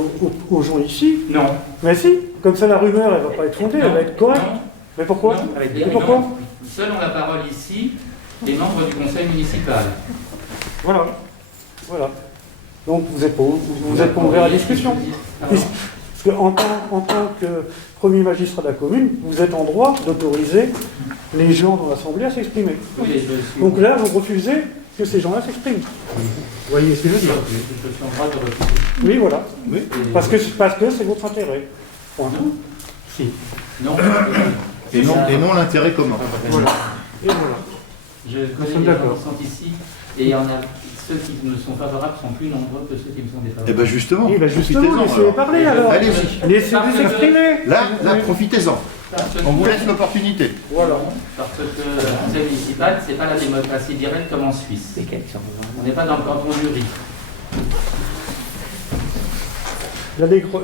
aux gens ici. Non. Mais si, comme ça la rumeur, elle va pas être fondée, elle va être correcte. Non. Mais pourquoi Non. Mais pourquoi Seuls ont la parole ici les membres du conseil municipal. Voilà. Donc vous êtes pas ouvert à la discussion. Pardon. Parce qu'en tant que premier magistrat de la commune, vous êtes en droit d'autoriser les gens dans l'Assemblée à s'exprimer. Oui, je suis. Donc là, vous refusez que ces gens-là s'expriment. Vous voyez ce que je veux dire? Je suis en droit de refuser. Oui, voilà. Oui. Parce que c'est votre intérêt. Point. Si. Non. Et non l'intérêt commun. Voilà. Et voilà. Je Nous connais sommes les gens d'accord. qui sont ici, et il y en a ceux qui me sont favorables sont plus nombreux que ceux qui me sont Eh défavorables. bien justement, Oui, ben justement, profitez-en, laissez-les alors. parler alors. Allez-y. Laissez-les s'exprimer. Là, profitez-en. On vous laisse l'opportunité. Voilà. Parce que le conseil municipal, c'est pas la démocratie directe comme en Suisse. On n'est pas dans le canton du riz.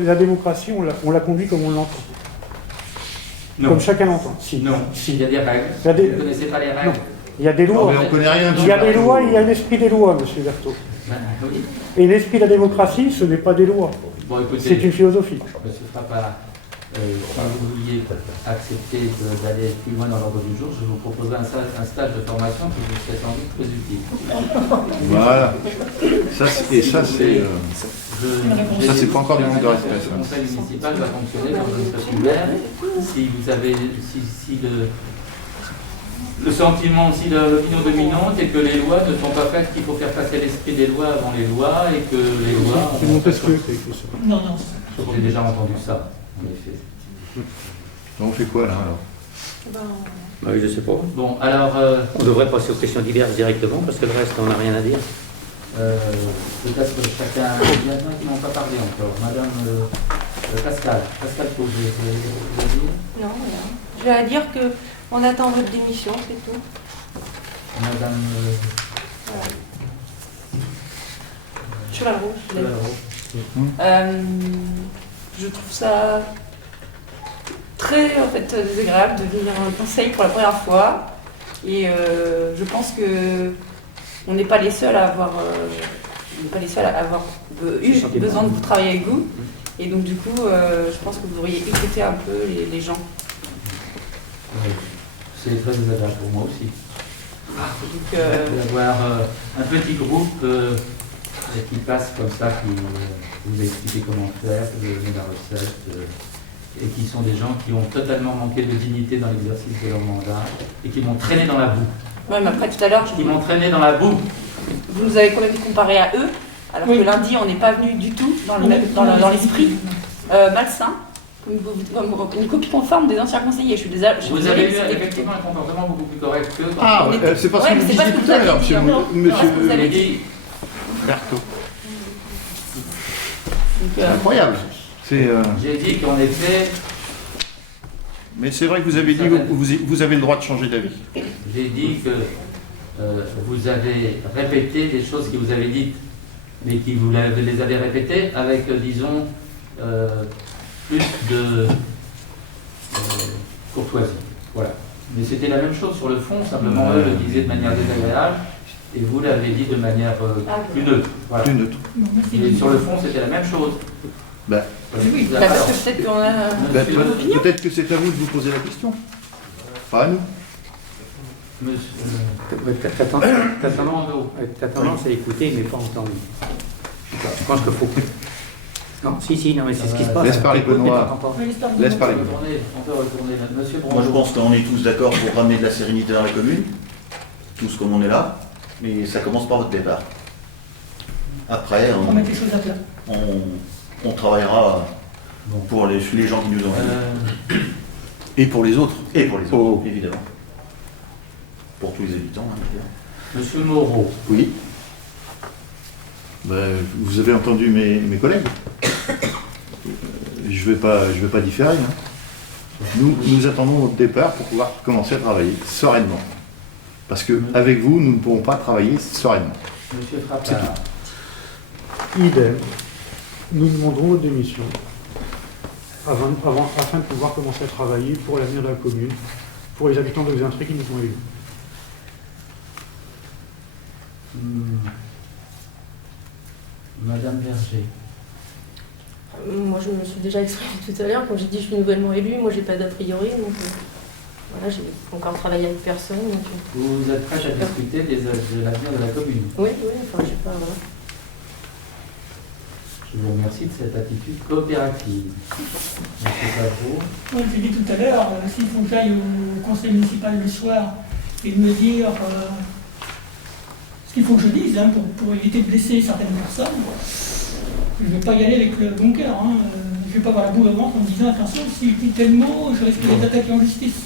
La démocratie, on la conduit comme on l'entend. Comme chacun l'entend. Si. Non. Si. Il y a des règles. Il y a des- Vous ne connaissez pas les règles. Non. Il y a des Non, lois. mais on connaît rien Il y a des lois, il y a l'esprit des lois, M. Berthaud. Ben, oui. Et l'esprit de la démocratie, ce n'est pas des lois. Bon, écoutez, C'est une philosophie. Monsieur Frappa, si vous vouliez accepter d'aller plus loin dans l'ordre du jour, je vous proposerai un stage de formation qui vous serait sans doute très utile. Voilà. Ça, et ça, c'est... ça, c'est pas encore du manque de respect. Le conseil municipal va fonctionner comme une circulaire. Si vous avez, si le sentiment, si l'opinion dominante est que les lois ne sont pas faites, qu'il faut faire passer l'esprit des lois avant les lois et que les lois. C'est Montesquieu qui a écrit ça. Non, non. J'ai déjà entendu ça, en effet. Donc, on fait quoi là alors? Bah oui, je sais pas. Bon, alors. On devrait passer aux questions diverses directement, parce que le reste, on n'a rien à dire. Peut-être que chacun. Il y en a qui n'ont pas parlé encore. Madame Pascal Pau, vous voulez dire? Non, rien. Je vais dire qu'on attend votre démission, c'est tout. Madame. Cheval Rouge. Je trouve ça très désagréable de venir en conseil pour la première fois. Et je pense que on n'est pas les seuls à avoir, eu besoin de vous travailler avec vous. Et donc du coup, je pense que vous devriez écouter un peu les gens. Oui, c'est très désagréable pour moi aussi. Donc, d'avoir un petit groupe qui passe comme ça, qui vous explique comment faire, vous donner la recette, et qui sont des gens qui ont totalement manqué de dignité dans l'exercice de leur mandat et qui m'ont traîné dans la boue. Ouais, mais après tout à l'heure, Qui m'ont traîné dans la boue. Vous nous avez quand même comparé à eux, alors que lundi, on n'est pas venu du tout dans l'esprit malsain, comme une copie conforme des anciens conseillers. Je suis désolée. Vous avez eu effectivement un comportement beaucoup plus correct que quand Ah, c'est parce que vous disiez tout à l'heure, monsieur vous avez dit. Berthaud. C'est incroyable. J'ai dit qu'en effet. Mais c'est vrai que vous avez dit que vous avez le droit de changer d'avis. J'ai dit que vous avez répété des choses que vous avez dites, mais qui vous les avez répétées avec, disons, plus de courtoisie. Voilà. Mais c'était la même chose sur le fond, simplement eux le disaient de manière désagréable, et vous l'avez dit de manière plus neutre. Voilà. Plus neutre. Et sur le fond, c'était la même chose. Ben, oui, parce que peut-être qu'on a peut-être que c'est à vous de vous poser la question. Pas à nous. Ta tendance à écouter, mais pas entendre. Je pense qu'il faut. Non, non, mais c'est ce qui se passe. Laisse parler Benoît. Laisse parler. On peut retourner. Monsieur Bronze. Moi je pense qu'on est tous d'accord pour ramener de la sérénité dans la commune, tous comme on est là, mais ça commence par votre départ. Après, On met les choses à plat. on travaillera pour les gens qui nous ont Et pour les autres. Et pour les autres, évidemment. Pour tous les habitants, hein, je veux dire. Monsieur Moreau. Oui. Ben, vous avez entendu mes collègues. Je vais pas différer. Hein. Nous attendons votre départ pour pouvoir commencer à travailler sereinement. Parce qu'avec vous, nous ne pourrons pas travailler sereinement. Monsieur Frappard. Idem. Nous demandons votre démission afin de pouvoir commencer à travailler pour l'avenir de la commune, pour les habitants de Xaintré qui nous ont élus. Madame Berger. Moi, je me suis déjà exprimée tout à l'heure. Quand j'ai dit que je suis nouvellement élue, moi, j'ai pas d'a priori. Donc, voilà, j'ai encore travaillé avec personne. Donc, vous êtes prête à discuter de l'avenir de la commune? Oui, enfin, je sais pas. Voilà. Je vous remercie de cette attitude coopérative. Monsieur Pavot. Moi, je l'ai dit tout à l'heure, s'il faut que j'aille au conseil municipal le soir et de me dire ce qu'il faut que je dise pour éviter de blesser certaines personnes, je ne vais pas y aller avec le bon cœur. Je ne vais pas avoir la boule au ventre en me disant attention, si je dis tel mot, je risque d'être attaqué en justice.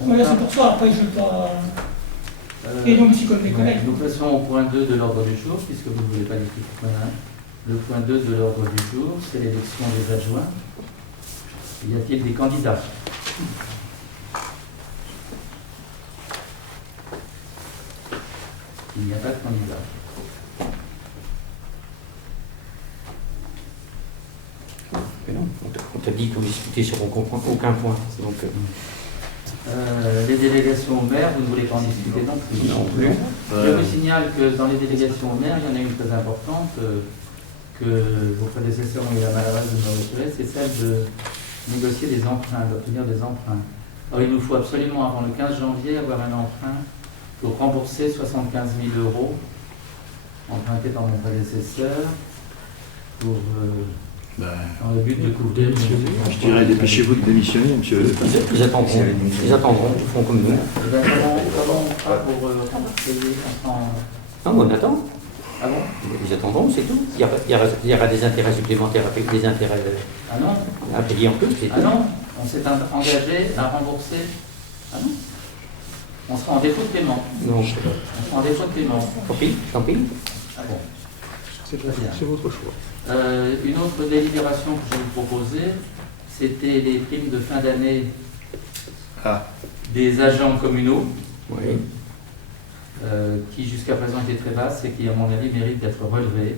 Voilà, c'est pour ça. Après, je ne vais pas. Et donc, aussi comme mes collègues. Nous passons au point 2 de l'ordre du jour, puisque vous ne voulez pas discuter point 1. Le point 2 de l'ordre du jour, c'est l'élection des adjoints. Y a-t-il des candidats? Il n'y a pas de candidat. Mais non, on t'a dit qu'on discutait sur aucun point. Donc, Les délégations au maire, vous ne voulez pas en discuter non plus. Non plus. Je vous signale que dans les délégations au maire, il y en a une très importante que vos prédécesseurs ont eu la maladresse de me retirer, c'est celle de négocier des emprunts, d'obtenir des emprunts. Alors il nous faut absolument avant le 15 janvier avoir un emprunt pour rembourser 75 000 € empruntés par mon prédécesseur pour, dans le but de couvrir. Je dirais dépêchez-vous de démissionner, monsieur. Ils attendront. Ils attendront. Ils font comme nous. Comment on fera pour payer Ah, on attend. Ah bon? Ils attendront, c'est tout. Il y aura des intérêts supplémentaires à payer, des intérêts Ah non? à payer en plus. Ah non? On s'est engagé à rembourser. Ah non? On sera en défaut de paiement. Non. On sera en défaut de paiement. Tant pis, tant pis. Ah bon? C'est votre choix. Une autre délibération que je vous proposais, c'était les primes de fin d'année des agents communaux, Oui. qui jusqu'à présent étaient très basses et qui, à mon avis, méritent d'être relevées.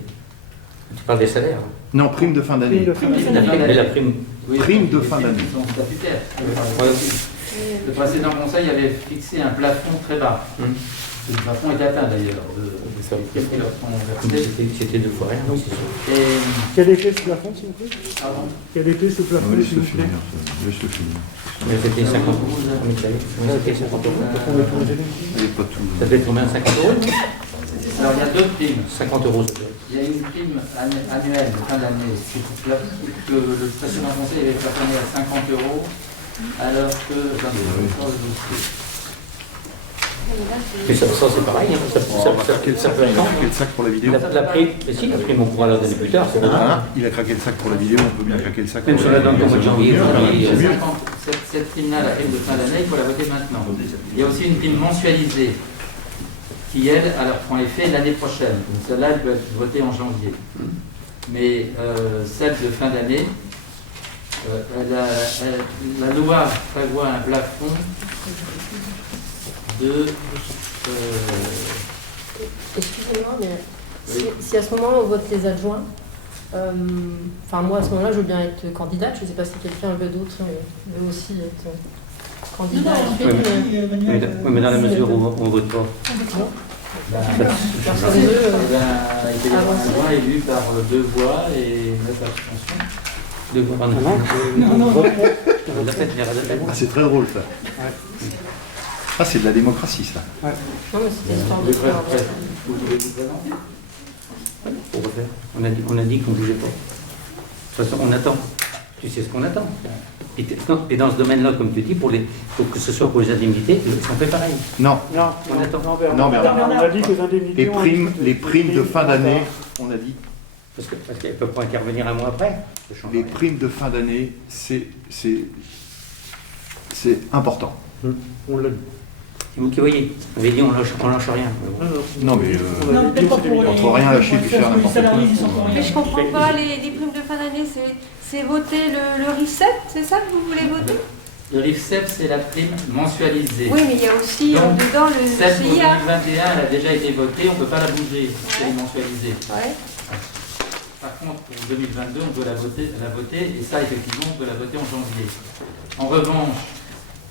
Tu parles des salaires. Non, prime de fin d'année. Mais la prime. Oui, Prime de les fin primes d'année. sont statutaires. Ouais. Le précédent conseil avait fixé un plafond très bas. Le plafond est atteint d'ailleurs de primes qui leur sont versées. C'était 2 fois rien, donc c'est sûr. Et, Quel était ce plafond, s'il vous plaît? pardon, Quel était ce plafond, s'il Laisse-le vous plaît? finir. Laisse-le finir. Mais c'était 50 euros. C'était 50 euros. Allez, pas tout. Ça devait être combien? 50 euros? alors il y a deux primes. 50 euros, ça doit être. Il y a une prime annuelle de fin d'année que le précédent conseil avait plafonné à 50 €, alors que dans le dossier. Mais ça c'est pareil, hein. Ça Quel sac, peut il a attendre. craqué le sac pour la vidéo. La prime, mais si, la prime, on pourra la donner plus tard. C'est Hein, il a craqué le sac pour la vidéo, on peut bien craquer le sac Même pour sur la donne au mois de janvier. C'est mieux. Cette prime-là, la prime de fin d'année, il faut la voter maintenant. Il y a aussi une prime mensualisée qui, elle, alors prend effet l'année prochaine. Donc celle-là, elle peut être votée en janvier. Mais celle de fin d'année, la loi prévoit un plafond de... Excusez-moi, mais si à ce moment-là on vote les adjoints, enfin moi à ce moment-là je veux bien être candidate, je ne sais pas si quelqu'un veut d'autre veut aussi être candidat. Mais dans la mesure où on ne vote pas. Personne ne veut. a été élu par 2 voix et 9 abstentions. 2 voix par 9. La fête, Ah, c'est très drôle ça. Ah, c'est de la démocratie ça. Non mais c'était histoire de faire. Vous voulez vous présenter? Pour refaire. On a dit qu'on ne bougeait pas. De toute façon, on attend. Tu sais ce qu'on attend. Et dans ce domaine-là, comme tu dis, pour que ce soit pour les indemnités, on fait pareil. Non. Non, On attend. Non, Bernard. on a dit que les indemnités. Les primes de fin d'année, on a dit. Parce qu'elles ne peuvent pas intervenir un mois après. Les primes de fin d'année, c'est important. On l'a dit. C'est vous qui voyez. On avait dit on lâche rien. Non, mais Non, peut-être pas pour les- entre rien lâcher puis faire les n'importe salariés, quoi. ils sont pour rien. Mais je comprends pas, les primes de fin d'année, c'est voter le RIFSEP, c'est ça que vous voulez voter? Le RIFSEP, c'est la prime mensualisée. Oui, mais il y a aussi Donc, dedans le Celle pour CIA. 2021, elle a déjà été votée, on ne peut pas la bouger, elle est mensualisée. Ouais. Par contre, pour 2022, on peut la voter, et ça, effectivement, on peut la voter en janvier. En revanche,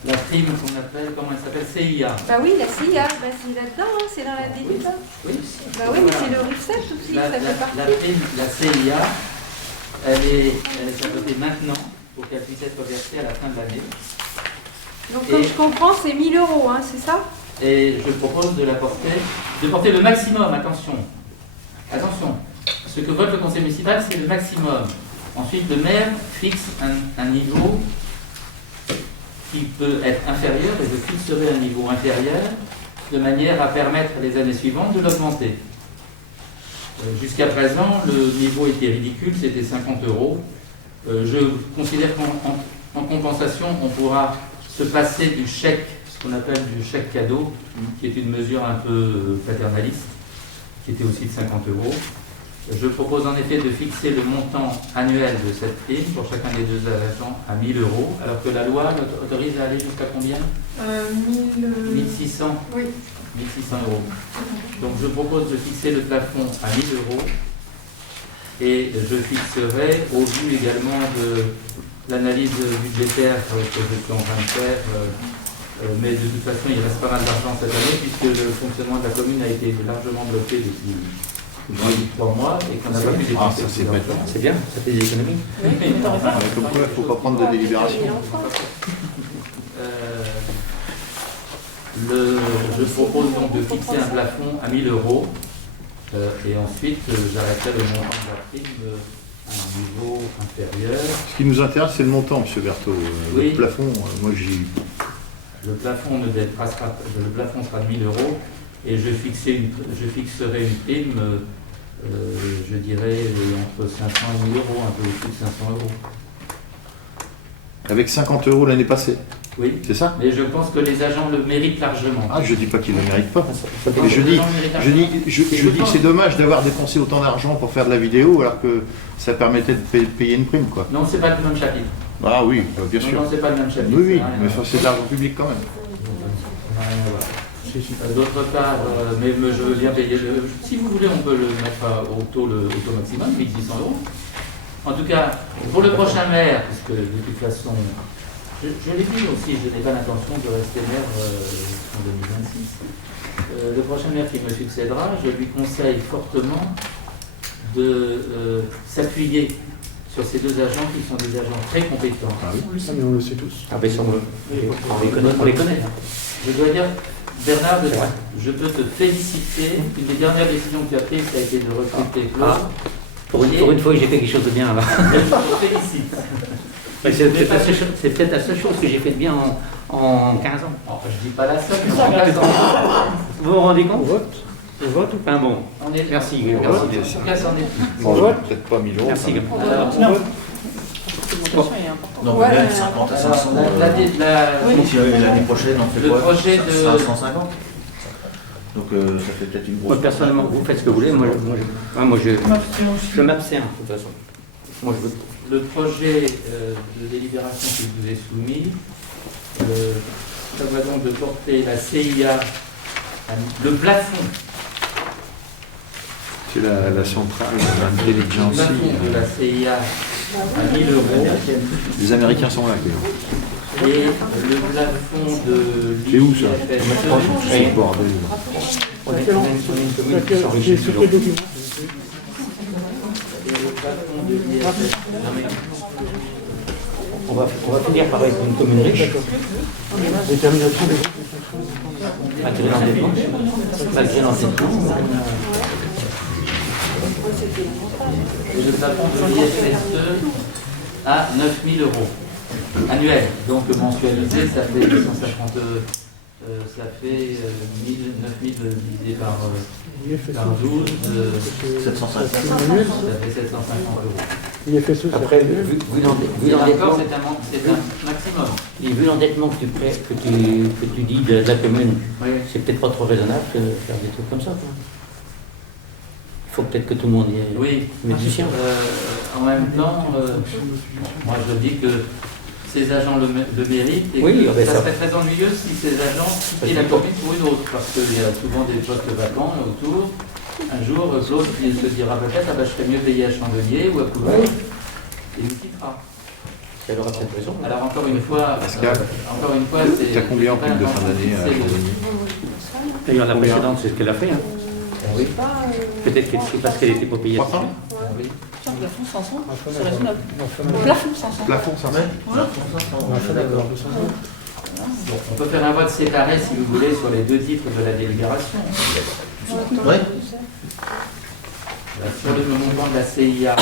la prime qu'on appelle, comment elle s'appelle, CIA. Bah oui, la CIA, bah c'est là-dedans, hein, c'est dans la DDA. Oui. Bah oui, mais c'est le RIFSEP aussi, La, ça la- fait partie. la prime, la CIA, elle est à voter maintenant pour qu'elle puisse être versée à la fin de l'année. Donc comme je comprends, c'est 1 000 €, hein, c'est ça? Et je propose de porter le maximum, attention. Attention, ce que vote le conseil municipal, c'est le maximum. Ensuite, le maire fixe un niveau qui peut être inférieur, et je fixerai un niveau inférieur, de manière à permettre les années suivantes de l'augmenter. Jusqu'à présent, le niveau était ridicule, c'était 50 €. Je considère qu'en compensation, on pourra se passer du chèque, ce qu'on appelle du chèque cadeau, qui est une mesure un peu paternaliste, qui était aussi de 50 €. Je propose en effet de fixer le montant annuel de cette prime pour chacun des 2 agents à 1 000 €, alors que la loi autorise à aller jusqu'à combien? 1600. Oui. 1600 €. Donc je propose de fixer le plafond à 1 000 € et je fixerai, au vu également de l'analyse budgétaire que je suis en train de faire Mais de toute façon, il reste pas mal d'argent cette année puisque le fonctionnement de la commune a été largement bloqué depuis 3 mois et qu'on n'a pas pu dépenser. Ah, ça c'est bête. C'est bien, ça fait des économies. Comme quoi, il ne faut pas prendre de délibération. Je propose donc de fixer un plafond à 1000 euros et ensuite j'arrêterai le montant de la prime à un niveau inférieur. Ce qui nous intéresse, c'est le montant, M. Berthaud. Oui. Le plafond, moi j'ai... Le plafond sera de 1000 euros et je fixerai une prime, je dirais, entre 500 et 1000 euros, un peu au-dessus de 500 euros. Avec 50 euros l'année passée, Oui, c'est ça? mais je pense que les agents le méritent largement. Ah, je dis pas qu'ils ne le méritent pas. pense Mais je que les dis, gens méritent je dis, largement. je dis que c'est dommage d'avoir dépensé autant d'argent pour faire de la vidéo alors que ça permettait de payer une prime, quoi. Non, c'est pas le même chapitre. Ah oui, bien Non, sûr. non, c'est pas le même chapitre. Oui, oui, ça n'a rien mais à ça, voir. c'est de l'argent public quand même. Ça n'a rien à voir. D'autre part, mais je veux bien payer si vous voulez, on peut le mettre au taux maximum, 1600 euros. En tout cas, pour le prochain maire, puisque de toute façon, je l'ai dit aussi, je n'ai pas l'intention de rester maire en 2026. Le prochain maire qui me succédera, je lui conseille fortement de s'appuyer sur ces deux agents qui sont des agents très compétents. Ah oui. Ah, mais on le sait tous. Ah ben on les connaît. Je dois dire, Bernard, je peux te féliciter. Une des dernières décisions que tu as prises, ça a été de recruter Claude. Ah. Pour une fois que j'ai fait quelque chose de bien là. Je te félicite. C'est peut-être la seule chose que j'ai fait de bien en 15 ans. Enfin, je dis pas la seule, mais en 15 ans. Vous vous rendez On compte? vote. On vote ou pas? Enfin bon, On est merci. En Merci. tout cas, c'en est. Bon, vote. peut-être pas 1000 euros. Merci. quand même. Alors, Non. L'augmentation est importante. Donc Ouais, même 50 à 500. Si l'année prochaine, on fait Le quoi projet de- 550. Donc ça fait peut-être une grosse. Moi personnellement, vous faites ce que vous voulez. Moi, je m'abstiens aussi. je m'abstiens de toute façon. Moi je veux. Le projet de délibération qui vous est soumis prévoit donc de porter la CIA, le plafond, C'est la centrale le d'intelligence. plafond de la CIA à 1000 euros Les Américains sont là, quand même. et le plafond de C'est où, ça? l'IFSE, C'est le bordel. On est une commune qui s'enrichit Sur quel document? et le plafond de l'IFSE. On va finir par être une commune riche. Détermination des Malgré l'endettement. Malgré l'endettement. Et le plafond de l'IFSE à 9000 euros annuel. Donc mensualisé, ça fait 250, ça fait 9000 divisé par 12, 750. ça fait 750 euros. IFSE, ça Après, fait vu Et l'endettement, encore, c'est un maximum. et vu l'endettement que tu dis de la commune, Oui. c'est peut-être pas trop raisonnable de faire des trucs comme ça. Quoi. Il faut peut-être que tout le monde y ait Oui. musicien. En même temps, moi je dis que ces agents le méritent et Oui, que ben ça ça- serait très ennuyeux si ces agents quittaient la commune pour une autre, parce qu'il y a souvent des postes vacants autour. Un jour, Claude il se dira peut-être, je serais mieux payé à Chandelier ou à Coulomb, et il quittera. Elle aura peut-être raison. Alors encore une fois, Pascal, c'est... T'as combien en prime de fin d'année à Chandelier? D'ailleurs, la précédente, c'est ce qu'elle a fait. Hein. Oui. Peut-être que c'est parce qu'elle était pas payée. 300? Oui. Tiens, plafond 500, c'est raisonnable. Plafond 500. Plafond, ça Ouais. Bon, on peut faire un vote séparé si vous voulez sur les deux titres de la délibération. Ouais. Sur le montant de la CIA,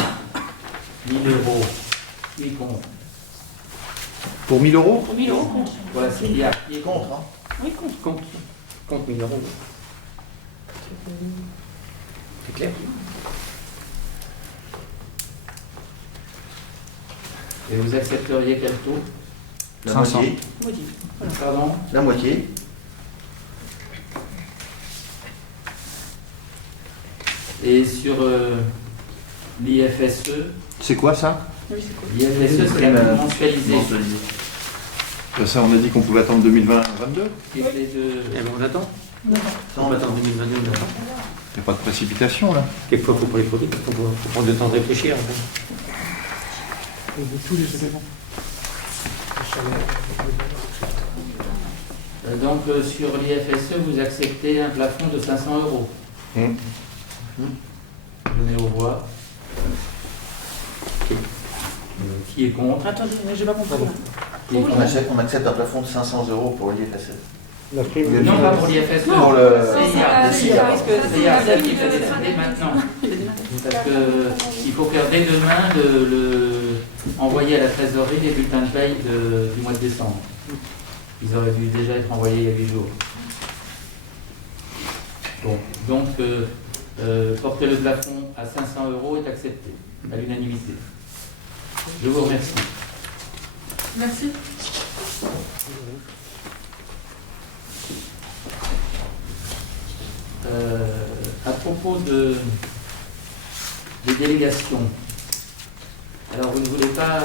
1000 euros, qui est contre? Pour 1000 euros? Pour 1000 euros, contre. Pour la CIA, qui est contre? Contre, hein. Oui, contre. Compte 1000 euros. C'est clair. Et vous accepteriez quel taux? La 500. moitié. Maudit. Pardon? La moitié. Et sur l'IFSE, C'est quoi ça? Oui, c'est cool. l'IFSE c'est Prime, la mensualisée. mensualisée. Ça, on a dit qu'on pouvait attendre 2020-2022. Qui était de... Eh ben, on attend. Ça, On va attendre 2022. on attend. Il n'y a pas de précipitation là. Quelquefois, il faut pas les produire, il faut prendre le temps de réfléchir. de tous les éléments. Donc sur l'IFSE, vous acceptez un plafond de 500 €. Donnez aux voix. Qui est contre? Attendez, j'ai pas compris. On accepte un plafond de 500 € pour l'IFSE. La prime. Non, pas pour l'IFSE. Pour le CIA, c'est qui fait décider maintenant. Parce qu'il faut faire dès demain envoyer à la trésorerie les bulletins de paye du mois de décembre. Ils auraient dû déjà être envoyés il y a 8 jours. Bon, donc porter le plafond à 500 € est accepté, à l'unanimité. Je vous remercie. Merci. À propos des délégations, alors vous ne voulez pas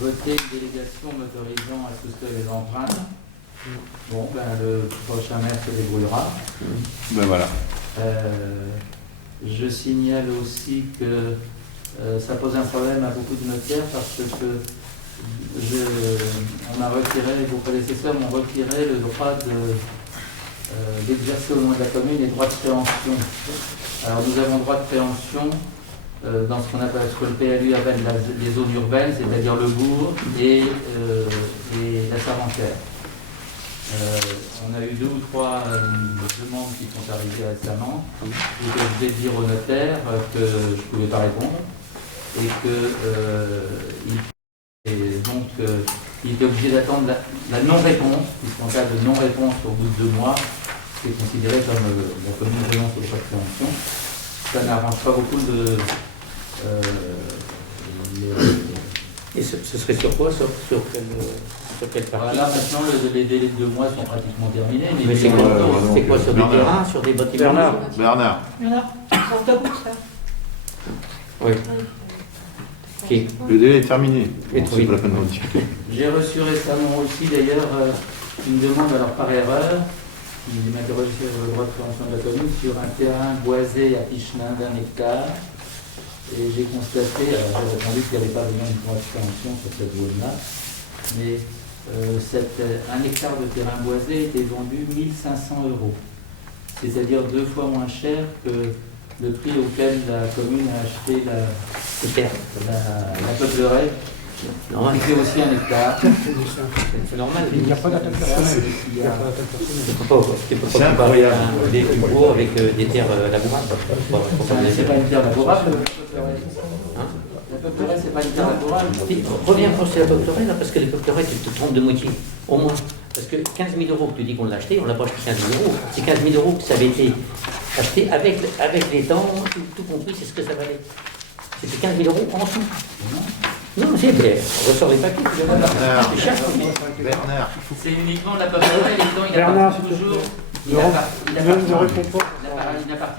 voter une délégation m'autorisant à souscrire les emprunts. Bon, ben le prochain maire se débrouillera. Ben voilà. Je signale aussi que ça pose un problème à beaucoup de notaires parce que on a retiré, vos prédécesseurs m'ont retiré le droit d'exercer au nom de la commune les droits de préemption. Alors nous avons droit de préemption dans ce qu'on appelle ce que le PLU appelle les zones urbaines, c'est-à-dire le bourg et la Saventaire. On a eu 2 ou 3 demandes qui sont arrivées récemment. J'étais obligé de dire au notaire que je ne pouvais pas répondre et il était obligé d'attendre la non-réponse, puisqu'en cas de non-réponse au bout de 2 mois, c'est considéré comme la commune renonce aux droits de préemption. Ça n'arrange pas beaucoup Et ce serait sur quoi? Sur quelle partie? Là, maintenant, les délais de 2 mois sont pratiquement terminés. Mais c'est quoi? Sur des terrains, sur des bâtiments? Bernard. Stop. Oui. Okay. Le délai est terminé. Et C'est pas la peine d'en discuter. J'ai reçu récemment aussi, d'ailleurs, une demande, alors par erreur, qui m'interrogeait sur le droit de préemption de la commune, sur un terrain boisé à Pichenin d'1 hectare. Et j'ai constaté, alors j'ai répondu qu'il n'y avait pas vraiment de droit de préemption sur cette zone-là, mais 1 hectare de terrain boisé était vendu 1 500 €. C'est-à-dire 2 fois moins cher que le prix auquel la commune a acheté la peuplerie. Normal. Qui fait aussi 1 hectare. C'est normal. Il n'y a pas d'attaque personnelle. Tu ne peux pas comparer des bureaux avec des terres labourables. C'est pas une terre labourable. La peuplerie, c'est pas une terre labourable. Reviens penser à la peuplerie, là, parce que les peupleries, tu te trompes de moitié, au moins. Parce que 15 000 € que tu dis qu'on l'a acheté, on ne l'a pas acheté 15 000 €. C'est 15 000 € que ça avait été acheté avec les dents, tout compris, c'est ce que ça valait. C'était 15 000 € en dessous. Non, c'est bien. On ressort les papiers. Bernard. C'est uniquement la peuplerie, les dents, il Bernard, appartient toujours. Il n'appartient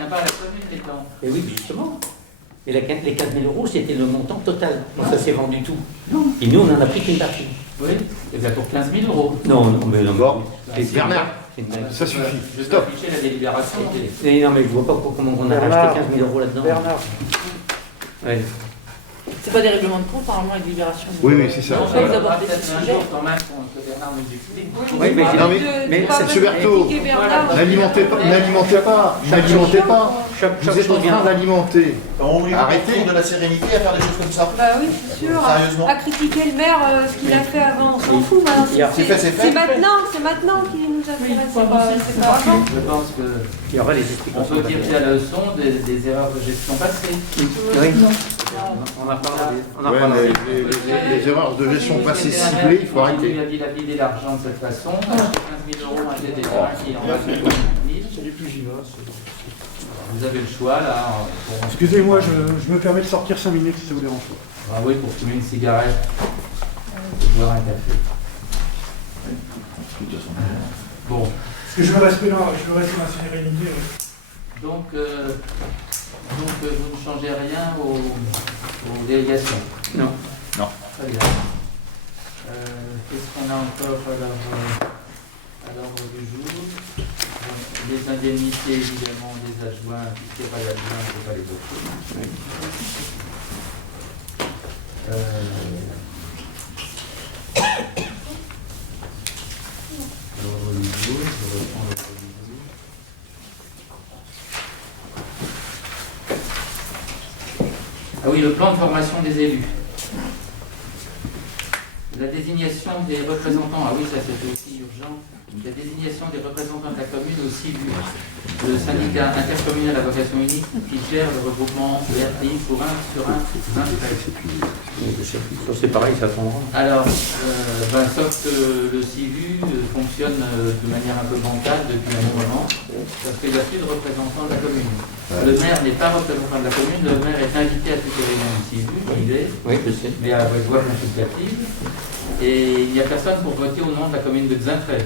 pas à la commune, les dents. Et oui, justement. Et les 15 000 € c'était le montant total. Donc ça s'est vendu tout. Et nous, on n'en a pris qu'une partie. Oui, et bien pour 15 000 €. Non, mais non. Bon. Et Bernard, ça suffit. Stop. Je vais afficher la délibération. Non, mais je vois pas comment on a Bernard. acheté 15 000 € là-dedans. Bernard. Ouais. C'est pas des règlements de compte, normalement, avec libération. Oui, c'est ça. Non, ça, vous on va abordez peut-être ce un sujet. jour quand même que Bernard nous explique. Oui, mais Non, mais Monsieur Berthaud, n'alimentez pas. Vous êtes en train d'alimenter. On lui Arrêtez. de la sérénité à faire des choses comme ça. Bah oui, c'est sûr. Sérieusement. À critiquer le maire, ce qu'il a fait avant, on s'en fout maintenant. C'est fait, c'est fait. C'est maintenant qu'il nous intéresse, c'est pas avant. Je pense que Il y aura les on explications. peut tirer la leçon des erreurs de gestion passées. Oui. On en parlera. Ouais, mais les erreurs de gestion passées ciblées, il faut On arrêter. lui a dilapider l'argent de cette façon. 15 000 € acheter des terrains qui en valent 70 000. C'est du pugilat. Vous avez le choix là. Excusez-moi, je me permets de sortir 5 minutes si ça vous dérange pas. Ah oui, pour fumer une cigarette, boire un café. Bon, Parce que je veux rester ma sérénité. donc vous ne changez rien aux délégations. Non. Très bien. Qu'est-ce qu'on a encore à l'ordre du jour? Les indemnités, évidemment, des adjoints, puisqu'il n'y a pas d'adjoint, il ne faut pas les voter. oui, le plan de formation des élus. La désignation des représentants, ah oui, ça c'était aussi urgent. La désignation des représentants de la commune au CIVU, le syndicat intercommunal à vocation unique qui gère le regroupement RPI sur un C'est pareil, ça tombe. Alors, sauf que le CIVU fonctionne de manière un peu bancale depuis un bon moment, parce qu'il n'y a plus de représentants de la commune. Le maire n'est pas représentant de la commune, le maire est invité à toutes les réunions du CIVU, il est, Oui, je sais. mais à voix consultative, et il n'y a personne pour voter au nom de la commune de Xaintrailles.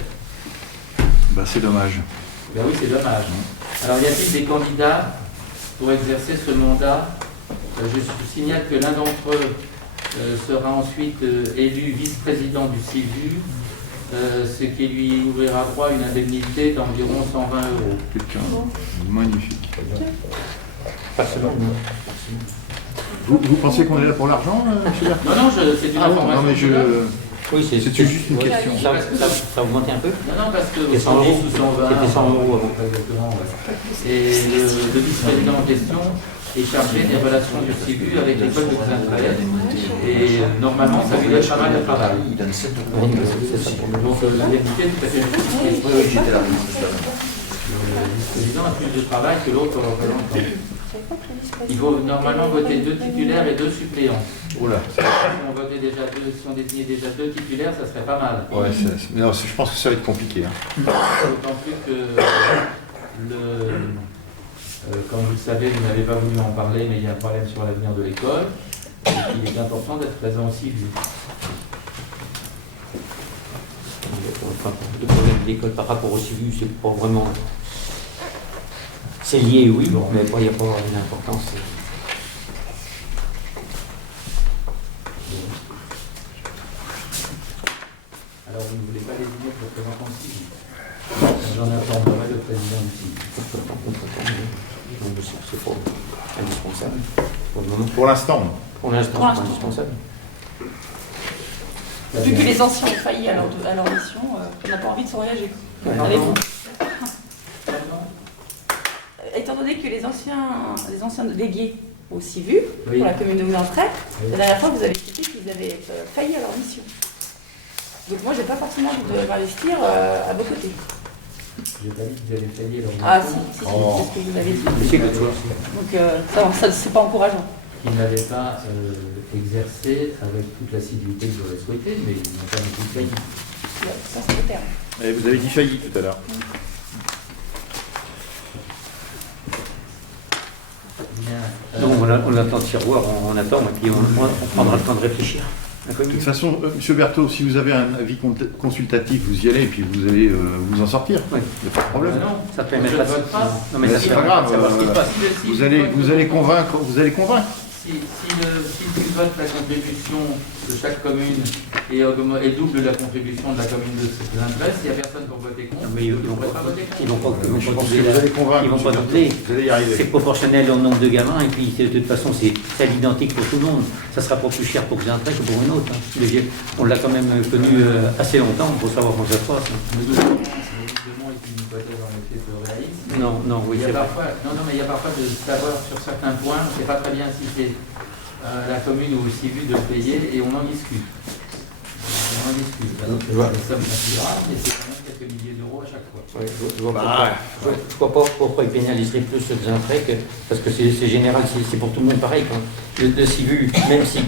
Bah, c'est dommage. Ben oui, c'est dommage. Alors, y a-t-il des candidats pour exercer ce mandat? Je signale que l'un d'entre eux sera ensuite élu vice-président du CIVU, ce qui lui ouvrira droit à une indemnité d'environ 120 €. Quelqu'un magnifique. Personnellement. Vous pensez qu'on est là pour l'argent, monsieur Bertrand? Non, c'est une information. Non, mais Oui, c'est juste une question. Ça a augmenté un peu? Non, parce que C'était 100 110 €. ou 120, C'était 100 € avant. exactement, ouais. Et le vice-président en question est chargé des relations du CIVU avec l'école de Xaintrailles. Et normalement, ça lui donne pas mal de travail. Il donne 7 Oui, c'est ça pour le Donc l'indemnité est tout à fait justifiée. Oui, oui, j'étais là. Le vice-président a plus de travail que l'autre représentant. Il faut normalement voter 2 titulaires et 2 suppléants. Oula. Si on désignait déjà 2 titulaires, ça serait pas mal. Ouais, non, je pense que ça va être compliqué. Hein. D'autant plus que comme vous le savez, vous n'avez pas voulu en parler, mais il y a un problème sur l'avenir de l'école. Et il est important d'être présent aussi. Le problème de l'école par rapport au CIVU, c'est pas vraiment. C'est lié, oui, mais il n'y a pas une importance. Alors, vous ne voulez pas désigner le représentant CIVU. J'en informerai le président du CIVU. C'est pas indispensable. Pour le moment. Pour l'instant. Pour l'instant, c'est pas indispensable. Vu que les anciens ont failli à leur mission, on n'a pas envie de s'engager. Avec vous. Étant donné que les anciens délégués au CIVU, Oui. pour la commune de Xaintrailles, Oui. la dernière fois vous avez expliqué qu'ils avaient failli à leur mission. Donc moi j'ai pas forcément envie de m'investir à vos côtés. J'ai pas dit que vous avez failli leur Ah mission, si, c'est ce que vous avez dit. Mais c'est quelque chose. Donc ça c'est pas encourageant. qu'ils n'avaient pas exercé avec toute l'assiduité que j'aurais souhaité, mais ils n'ont pas non plus failli. Ouais, ça c'est le terme. Et vous avez dit failli tout à l'heure. Bien. Donc on attend de tiroir, on attend, et puis on prendra le temps de réfléchir. De toute façon, Monsieur Berthaud, si vous avez un avis consultatif, vous y allez et puis vous allez vous en sortir. Oui. Il n'y a pas de problème. Non, Ça je permettra ne vote pas. Non, mais Mais ça c'est sert pas à grave. savoir ce qui se passe. Vous allez convaincre. Vous allez convaincre. Si tu votes la contribution de chaque commune et double la contribution de la commune de Xaintrailles, il n'y a personne pour voter contre. Mais ils ne vont pourraient pas pas voter contre. Ils vont pas Je pense que doubler vous allez convaincre. Ils vont pas Monsieur doubler. Berthaud. Vous allez y arriver. C'est proportionnel au nombre de gamins et puis de toute façon c'est à l'identique pour tout le monde. Ça sera pas plus cher pour Xaintrailles que pour une autre. On l'a quand même connu assez longtemps pour savoir comment ça se passe. Évidemment, est une hypothèse en effet peu réaliste. Non, oui, Il y c'est a vrai. parfois, mais il y a parfois de savoir sur certains points, on ne sait pas très bien si c'est la commune ou le CIVU de le payer et on en discute. On en discute. Alors, Je vois. les sommes considérables, mais c'est quand même quelques milliers d'euros à chaque fois. Ouais, je vois pas pourquoi ils pénaliseraient plus sur Xaintrailles, parce que c'est général, c'est pour tout le monde pareil. Le CIVU, même s'il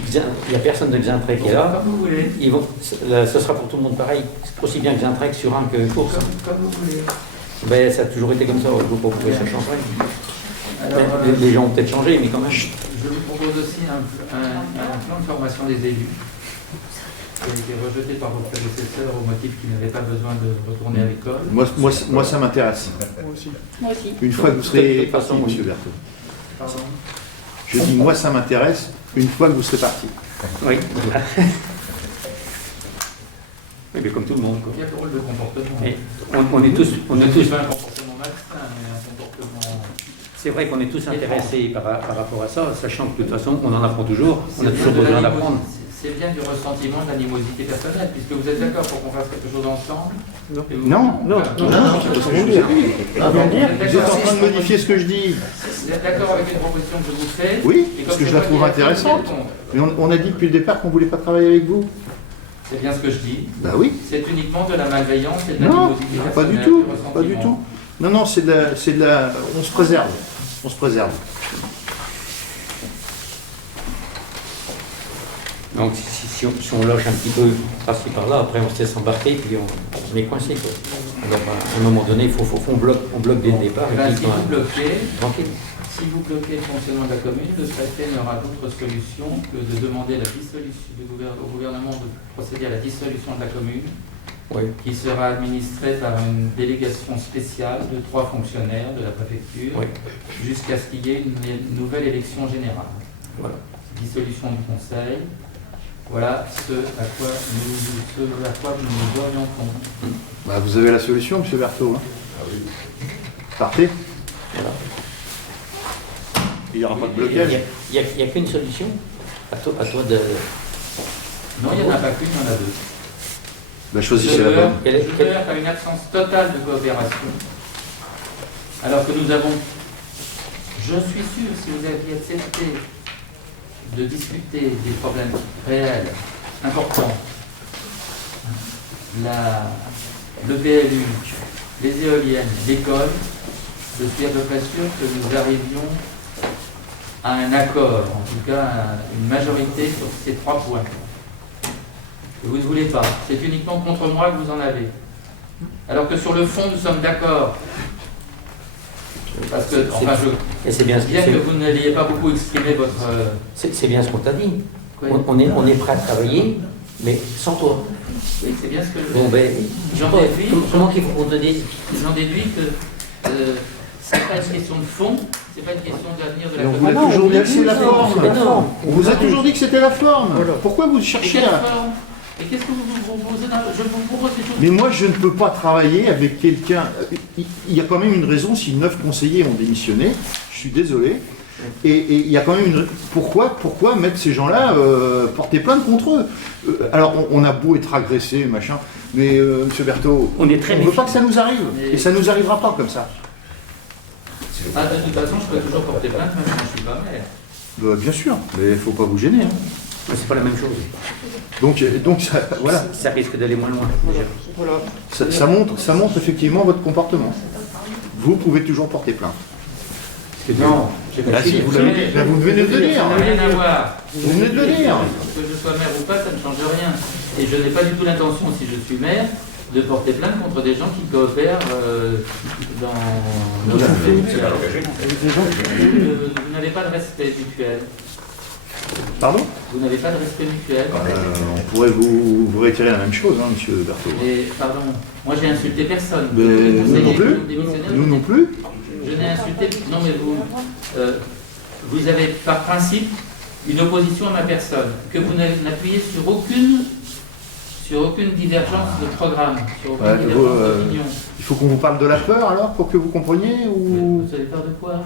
n'y a personne de Xaintrailles qui est là, Comme vous voulez. ce sera pour tout le monde pareil. Aussi bien Xaintrailles que Surin que Course. Comme vous voulez. Ben, ça a toujours été comme ça, je ne vois pas pourquoi ça changerait. Alors, Les gens ont peut-être changé, mais quand même. je vous propose aussi un plan de formation des élus qui a été rejeté par vos prédécesseurs au motif qu'ils n'avaient pas besoin de retourner à l'école. Moi, ça m'intéresse. Moi aussi. Une fois que vous serez De toute parti, façon, Monsieur Berthaud. Pardon. Je dis, moi, ça m'intéresse une fois que vous serez parti. Oui. Oui, mais comme tout le monde. Quoi. Il y a le rôle de comportement. Et on est tous. C'est pas un comportement malsain, mais un comportement. C'est vrai qu'on est tous intéressés par rapport à ça, sachant que de toute façon, on en apprend toujours. On a C'est toujours bien de besoin d'apprendre. C'est bien du ressentiment, de l'animosité personnelle, puisque vous êtes d'accord pour qu'on fasse quelque chose ensemble. Et vous- Non, Non, Voilà. non, c'est ce que je veux dire. Vous êtes en train de modifier ce que je dis. Vous êtes d'accord avec une proposition que je vous fais? Oui, Et parce comme que c'est je la moi trouve qui ai la intéressante. réponse. Mais on a dit depuis le départ qu'on ne voulait pas travailler avec vous. C'est bien ce que je dis. Bah oui. C'est uniquement de la malveillance et de la Non, animosité pas du personnelle, tout. du Pas du ressentiment. tout. Non, non, c'est de la. On se préserve. On se préserve. Donc si on loge un petit peu par-ci par-là, après on se laisse embarquer, puis on est coincé. Quoi. Alors à un moment donné, il faut on bloque dès le départ. Eh ben, et si puis, vous bloquez, tranquille. si vous bloquez le fonctionnement de la commune, le préfet n'aura d'autre solution que de demander la dissolution au gouvernement de procéder à la dissolution de la commune, Oui. qui sera administrée par une délégation spéciale de 3 fonctionnaires de la préfecture, Oui. jusqu'à ce qu'il y ait une nouvelle élection générale. Voilà. Dissolution du conseil. Voilà ce à quoi nous nous orientons. Bah, vous avez la solution, M. Berthaud. Hein. Partez. Voilà. Il n'y aura pas de Il blocage. n'y a qu'une solution. À toi de. Non, il n'y en a pas qu'une, il y en a 2. Bah, choisissez la bonne. Je heurte à une absence totale de coopération. Alors que nous avons, je suis sûr, si vous aviez accepté de discuter des problèmes réels, importants, le PLU, les éoliennes, l'école, je suis à peu près sûr que nous arrivions à un accord, en tout cas à une majorité sur ces 3 points. Que vous ne voulez pas. C'est uniquement contre moi que vous en avez. Alors que sur le fond, nous sommes d'accord. Parce que, enfin, Et c'est bien, bien que vous n'ayez pas beaucoup exprimé votre... C'est bien ce qu'on t'a dit. Oui. On est prêt à travailler, mais sans toi. Oui, c'est bien ce que je... Bon, ben, comment qu'il faut qu'on te dise? J'en déduis que c'est pas une question de fond, c'est pas une question d'avenir de la Mais on vous commune. a toujours dit que c'est la forme. Mais non. On vous a toujours dit que c'était la forme. Voilà. Pourquoi vous Et cherchez quelle à... forme? Et qu'est-ce que vous proposez? Je vous propose des choses. Mais moi, je ne peux pas travailler avec quelqu'un... Il y a quand même une raison si 9 conseillers ont démissionné. Je suis désolé. Et il y a quand même une... Pourquoi mettre ces gens-là, porter plainte contre eux? Alors, on a beau être agressé, machin, mais M. Berthaud, On est très ne veut pas que ça nous arrive. Mais- Et ça ne nous arrivera pas comme ça. Ah, de toute façon, je peux toujours porter plainte, même quand je suis pas maire. Bien sûr, mais il ne faut pas vous gêner. Hein. C'est pas la même chose. Donc ça, voilà. Ça risque d'aller moins loin. Déjà. Voilà. Ça montre effectivement votre comportement. Vous pouvez toujours porter plainte. Non, j'ai Ah si, vous venez de le dire. Ça n'a rien à voir. Vous venez de le dire. Que je sois maire ou pas, ça ne change rien. Et je n'ai pas du tout l'intention, si je suis maire, de porter plainte contre des gens qui coopèrent dans l'aspect mutuel. Vous n'avez pas de respect mutuel. Pardon? Vous n'avez pas de respect mutuel. On pourrait vous réitérer la même chose, hein, M. Berthaud. Et, pardon, moi j'ai insulté personne. Mais nous non plus. Démissionnaire, Nous non plus. Je n'ai insulté. Non, mais vous avez par principe une opposition à ma personne, que vous n'appuyez sur aucune divergence de programme, sur aucune Ouais, divergence d'opinion. Il faut qu'on vous parle de la peur alors pour que vous compreniez ou Vous avez peur de quoi?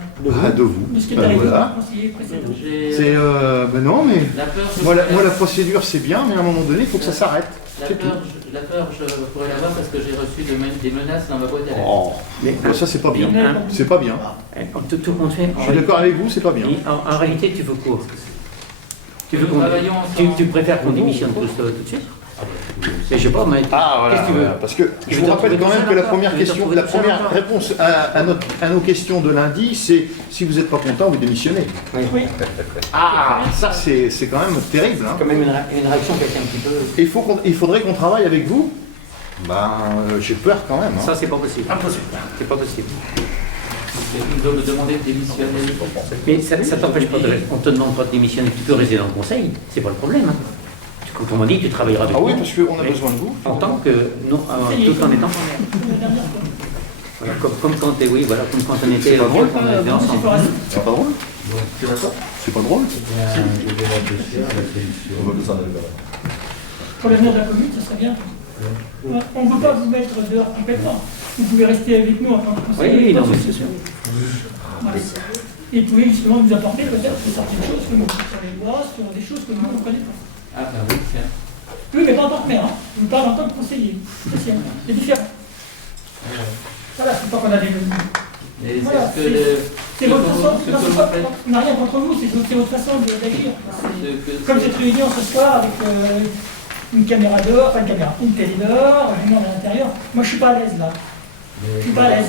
de vous. De ce qui est Ben arrivé voilà. au conseiller précédent. J'ai Ben non, mais la peur. moi la procédure c'est bien, mais à un moment donné il faut que ça s'arrête. La C'est tout. peur, je pourrais l'avoir parce que j'ai reçu des menaces dans ma boîte à lettres. Oh, Mais ben ça c'est pas bien. Hein, C'est pas bien. tout compte fait. Je suis d'accord avec vous, c'est pas bien. En réalité, tu veux quoi? Tu veux Nous qu'on travaillons ensemble. tu préfères qu'on démissionne tout de suite? Mais je sais pas, mais qu'est-ce que tu veux? Parce que je veux vous t'en rappelle trouver quand tout même seul que la encore. première Tu veux t'en question, trouver la tout seul première encore. réponse à nos questions de lundi, c'est si vous n'êtes pas content, vous démissionnez. Oui. Ah, ça c'est quand même terrible. Hein. C'est quand même une réaction qui est un petit peu. Il faudrait qu'on travaille avec vous. Ben, j'ai peur quand même. Hein. Ça, c'est pas possible. Impossible. C'est pas possible. Vous me demandez de démissionner. Mais ça t'empêche pas de. On te demande pas de démissionner, tu peux rester dans le conseil. C'est pas le problème. Hein. Quand on m'a dit, tu travailleras avec Ah nous. oui, parce qu'on a Mais besoin de vous. En tant que. Non, tout en étant. Voilà, comme quand on était, oui, voilà, comme quand on était. C'est pas drôle, on était ensemble. C'est pas drôle. Tu es d'accord? C'est pas drôle. Je vais réfléchir à la solution. Pour l'avenir de la commune, ça serait bien. On ne veut pas vous mettre dehors complètement. Vous pouvez rester avec nous en tant que conseiller. Oui, non, mais c'est sûr. Voilà. Et vous pouvez justement nous apporter peut-être certaines choses que nous sur les bois, sur des choses que nous on ne connaît pas. Ah, ben oui, tiens. Oui, mais pas en tant que maire, hein. Je vous parle en tant que conseiller. C'est différent. Voilà, c'est pas qu'on a des... Mais Voilà, c'est ce que. C'est votre façon, on n'a rien contre vous, c'est votre façon d'agir. Comme cette réunion ce soir avec une caméra dehors, enfin une télé dehors, du monde à l'intérieur. Moi je suis pas à l'aise là. Je suis pas à l'aise.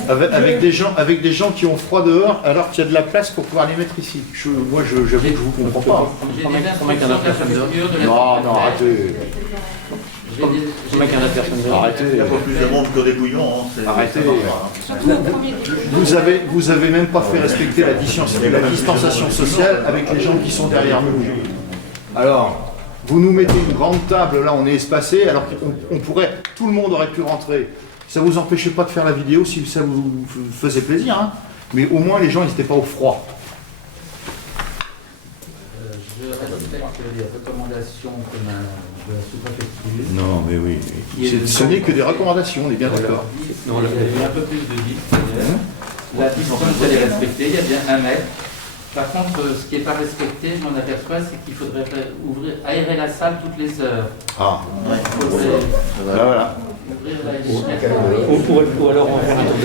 Avec des gens qui ont froid dehors, alors qu'il y a de la place pour pouvoir les mettre ici. Moi, j'avoue que je vous comprends pas. J'ai des instructions de la préfecture de la Non, arrêtez. Arrêtez. Il n'y a pas plus de monde que des bouillons. Hein. Arrêtez. Vous avez même pas fait respecter la distanciation sociale avec les gens qui sont derrière nous. Alors, vous nous mettez une grande table, là on est espacé, alors qu'on pourrait, tout le monde aurait pu rentrer. Ça vous empêchait pas de faire la vidéo si ça vous faisait plaisir, hein. Mais au moins les gens ils n'étaient pas au froid. Je respecte les recommandations de la sous-préfecture. Non, mais oui. Ce n'est que des recommandations, on est bien d'accord. Non, il y a un peu plus de distance. La distance, elle est respectée, il y a bien 1 mètre. Par contre, ce qui n'est pas respecté, je m'en aperçois, c'est qu'il faudrait aérer la salle toutes les heures. Ah, ouais. Voilà. Ou alors on va faire un tour de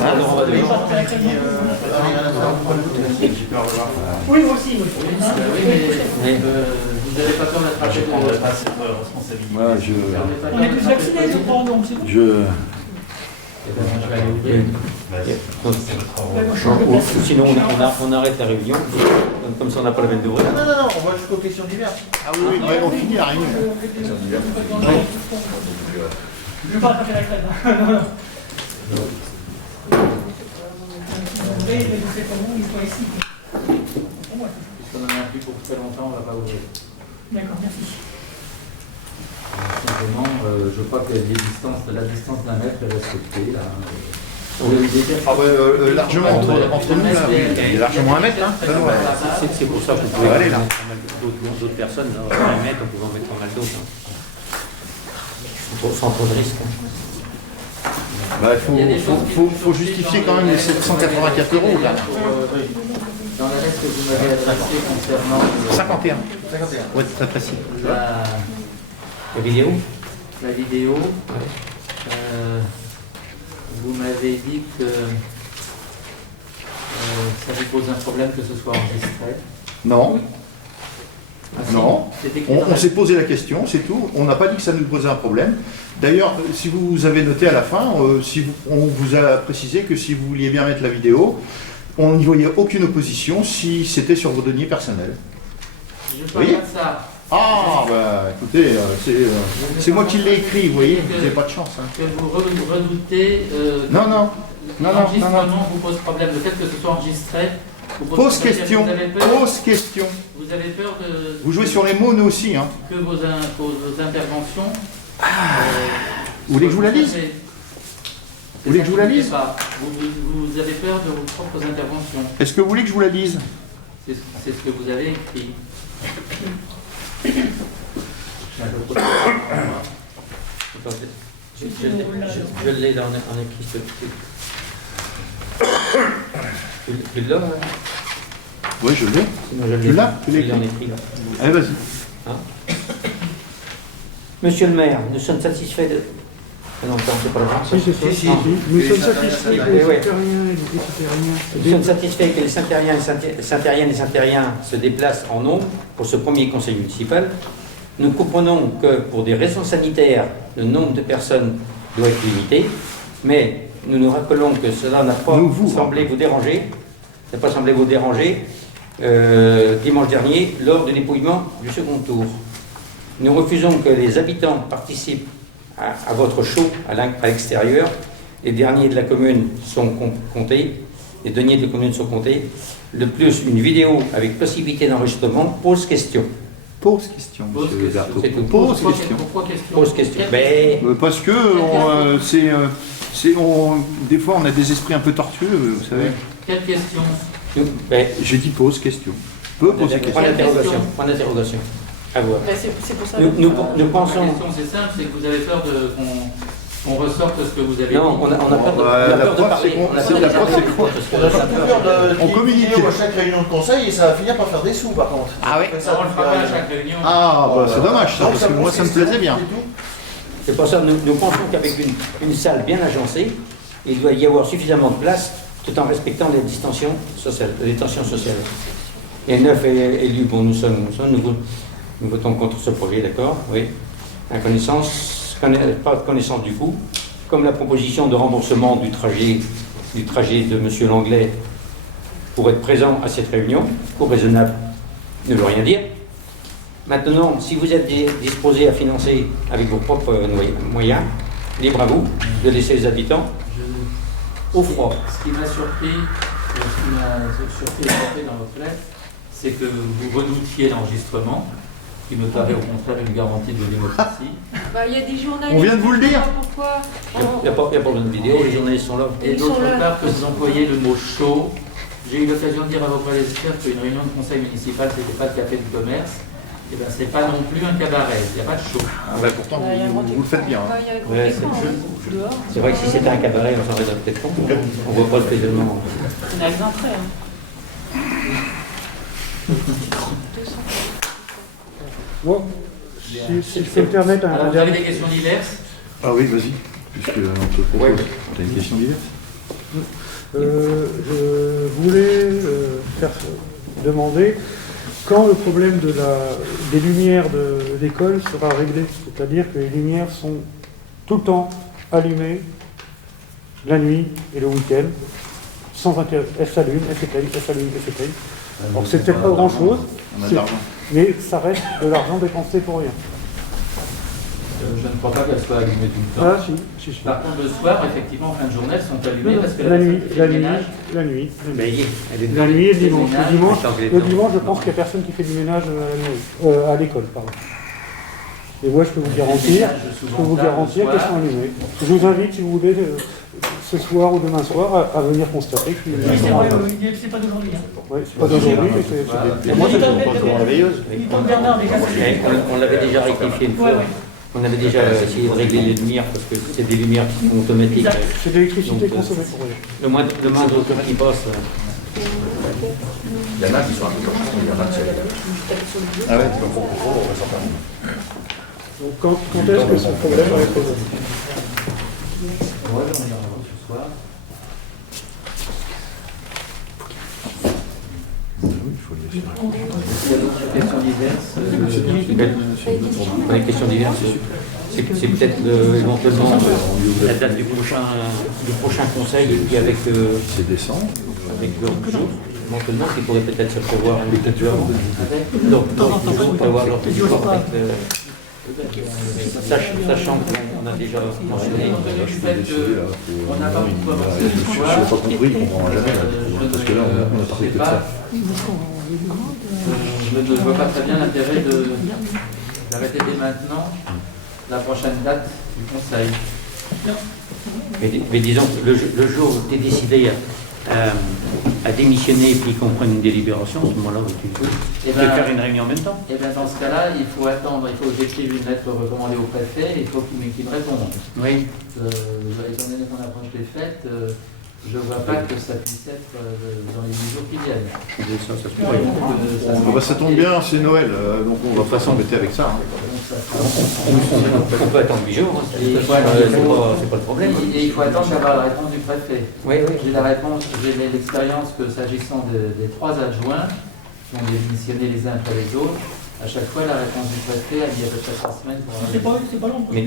alors on va devoir. Oui, moi aussi. Mais vous n'avez pas peur d'attraper de responsabilité. On est tous vaccinés, je crois, donc c'est bon. Sinon on arrête la réunion, comme ça on n'a pas la peine d'ouvrir. Non, on va jusqu'aux questions diverses. Ah oui, on finit la réunion. Je ne vais pas attraper la crème. Vous faites comment, il soit ici. Puisqu'on en a plus pour très longtemps, on ne va pas ouvrir. D'accord, merci. Simplement, je crois que la distance d'1 mètre est respectée. Là. Largement entre nous, là, il y a largement 1 mètre. Hein. C'est pour ça que vous pouvez aller là. D'autres personnes, là, 1 mètre, on peut en mettre pas mal d'autres. Sans trop de risque. Il faut justifier quand même les 784 €. Là. Dans la lettre que vous m'avez adressée concernant... 51. Oui, très précis. La vidéo. La vidéo. Vous m'avez dit que ça vous pose un problème que ce soit enregistré. Non. Ah, non. On s'est posé la question, c'est tout. On n'a pas dit que ça nous posait un problème. D'ailleurs, si vous avez noté à la fin, on vous a précisé que si vous vouliez bien mettre la vidéo, on n'y voyait aucune opposition si c'était sur vos deniers personnels. Je ne parle pas de ça. Ah, bah écoutez, c'est moi qui l'ai écrit, vous voyez, vous n'avez pas de chance. Hein. Que vous redoutez... L'enregistrement vous pose problème. Le fait que ce soit enregistré... Pose question. Pose question. Vous avez peur de... Vous jouez sur les mots, nous aussi. Hein. Que vos interventions... vous voulez que je vous la lise? Vous voulez que je vous la lise? Vous avez peur de vos propres interventions. Est-ce que vous voulez que je vous la lise? C'est ce que vous avez écrit. Je l'ai là en écrit. Tu l'as? Oui, je l'ai. Tu l'as? Tu l'as en écrit là. Allez, vas-y. Hein? Monsieur le maire, nous sommes satisfaits de... Non, c'est pas le Si, c'est ça. Nous sommes satisfaits que les Saint-Terriens Nous sommes satisfaits que les Saint-Terriennes et Saint-Terriens se déplacent en nombre pour ce premier conseil municipal. Nous comprenons que pour des raisons sanitaires, le nombre de personnes doit être limité, mais nous nous rappelons que cela n'a pas semblé vous déranger, dimanche dernier lors du dépouillement du second tour. Nous refusons que les habitants participent à votre show à l'extérieur. Les derniers de la commune sont comptés, les deniers de la commune sont comptés. De plus, une vidéo avec possibilité d'enregistrement pose question. Pose question, monsieur Berthaud. Pose question. Pourquoi question? Pose question. Parce que des fois on a des esprits un peu tortueux, vous savez. Quelle question? J'ai dit pose question. Peut poser question. Point d'interrogation. À voir. C'est pour ça. Nous pensons. La question c'est simple, c'est que vous avez peur qu'on ressorte ce que vous avez dit. Non, on a peur de parler. On communique à chaque réunion de conseil et ça va finir par faire des sous par contre. Ah oui. Ça, on le fera pas à chaque réunion. Ah, bah c'est dommage ça, parce que moi ça me plaisait bien. C'est pour ça que nous pensons qu'avec une salle bien agencée, il doit y avoir suffisamment de place tout en respectant les tensions sociales. Et 9 élus, bon, nous votons contre ce projet, d'accord? Oui. Pas de connaissance du coût. Comme la proposition de remboursement du trajet de M. Langlais pour être présent à cette réunion, coût raisonnable ne veut rien dire. Maintenant, si vous êtes disposé à financer avec vos propres moyens, libre à vous de laisser les habitants au froid. Ce qui m'a surpris dans votre lettre, c'est que vous redoutiez l'enregistrement, qui me paraît au contraire une garantie de démocratie. Il y a des journalistes. On vient de vous le dire. Pourquoi Il n'y a pas besoin de vidéo, les journalistes sont là. Et d'autre part, que vous employez le mot chaud. J'ai eu l'occasion de dire à vos collègues qu'une réunion de conseil municipal, ce n'était pas le café du commerce. Et bien, ce n'est pas non plus un cabaret, il n'y a pas de chaud. Pourtant, vous le faites bien. Ouais, c'est vrai que si c'était un cabaret, on s'en rendrait peut-être compte. On ne voit pas le pédalement. On a exempté. Bon, si je peux me permettre un Alors, vous avez des questions diverses? Ah oui, vas-y, puisque on te propose. Tu as une question diverse? Je voulais faire demander quand le problème des lumières de l'école sera réglé. C'est-à-dire que les lumières sont tout le temps allumées, la nuit et le week-end, sans intérêt. Elles s'allument, elles s'éteignent, elles s'allument, elles s'éteignent. Alors c'est peut-être pas grand-chose, mais ça reste de l'argent dépensé pour rien. Je ne crois pas qu'elles soient allumées tout le temps. Ah si. Par contre, le soir, effectivement, en fin de journée, elles sont allumées parce que la nuit et le dimanche. Le dimanche, je pense qu'il n'y a personne qui fait du ménage à l'école, pardon. Et moi, je peux vous garantir qu'elles sont allumées. Je vous invite, si vous voulez, ce soir ou demain soir, à venir constater que... Oui, c'est vrai, c'est pas d'aujourd'hui. Oui, c'est pas d'aujourd'hui, mais c'est... Moi, ça fait longtemps qu'on la veilleuse. On l'avait déjà rectifié une fois. On avait déjà essayé de régler les lumières parce que c'est des lumières qui sont automatiques. C'est de l'électricité consommée pour eux. Le moindre auto qui passe. Il y en a qui sont un peu comme ça, il y en a qui sont... Ah ouais, tu comprends pourquoi on va s'en faire. Donc quand est-ce que ce problème va être résolu? Ouais, on ira voir ce soir. Questions diverses. Les questions diverses, c'est peut-être éventuellement la date du prochain conseil et puis avec leur jour, éventuellement qui pourrait peut-être se prévoir peut-être avant. Donc, il faut prévoir leur petit sachant qu'on a déjà mentionné. On n'a pas beaucoup avancé ce Je soir. n'ai pas compris, on ne comprend jamais. Parce que là, on a parlé que de ça. Je ne vois pas très bien l'intérêt d'arrêter dès maintenant la prochaine date du conseil. Mais disons que le jour où tu es décidé à démissionner et puis qu'on prenne une délibération, à ce moment-là, tu peux faire une réunion en même temps. Et bien dans ce cas-là, il faut attendre, il faut que j'écrive une lettre recommandée au préfet et il faut qu'il me réponde. Oui. Étant donné qu'on approche des fêtes, je ne vois pas que ça puisse être dans les 10 jours qui viennent. Ça tombe bien, c'est Noël, donc on ne va pas s'embêter avec ça. On peut attendre 8 jours, c'est pas le problème. Et il faut attendre d'avoir la réponse du préfet. Oui. J'ai la réponse, j'ai l'expérience que s'agissant des 3 adjoints qui ont démissionné les uns après les autres, à chaque fois la réponse du préfet a mis à peu près 3 semaines pour avoir C'est pas long. Mais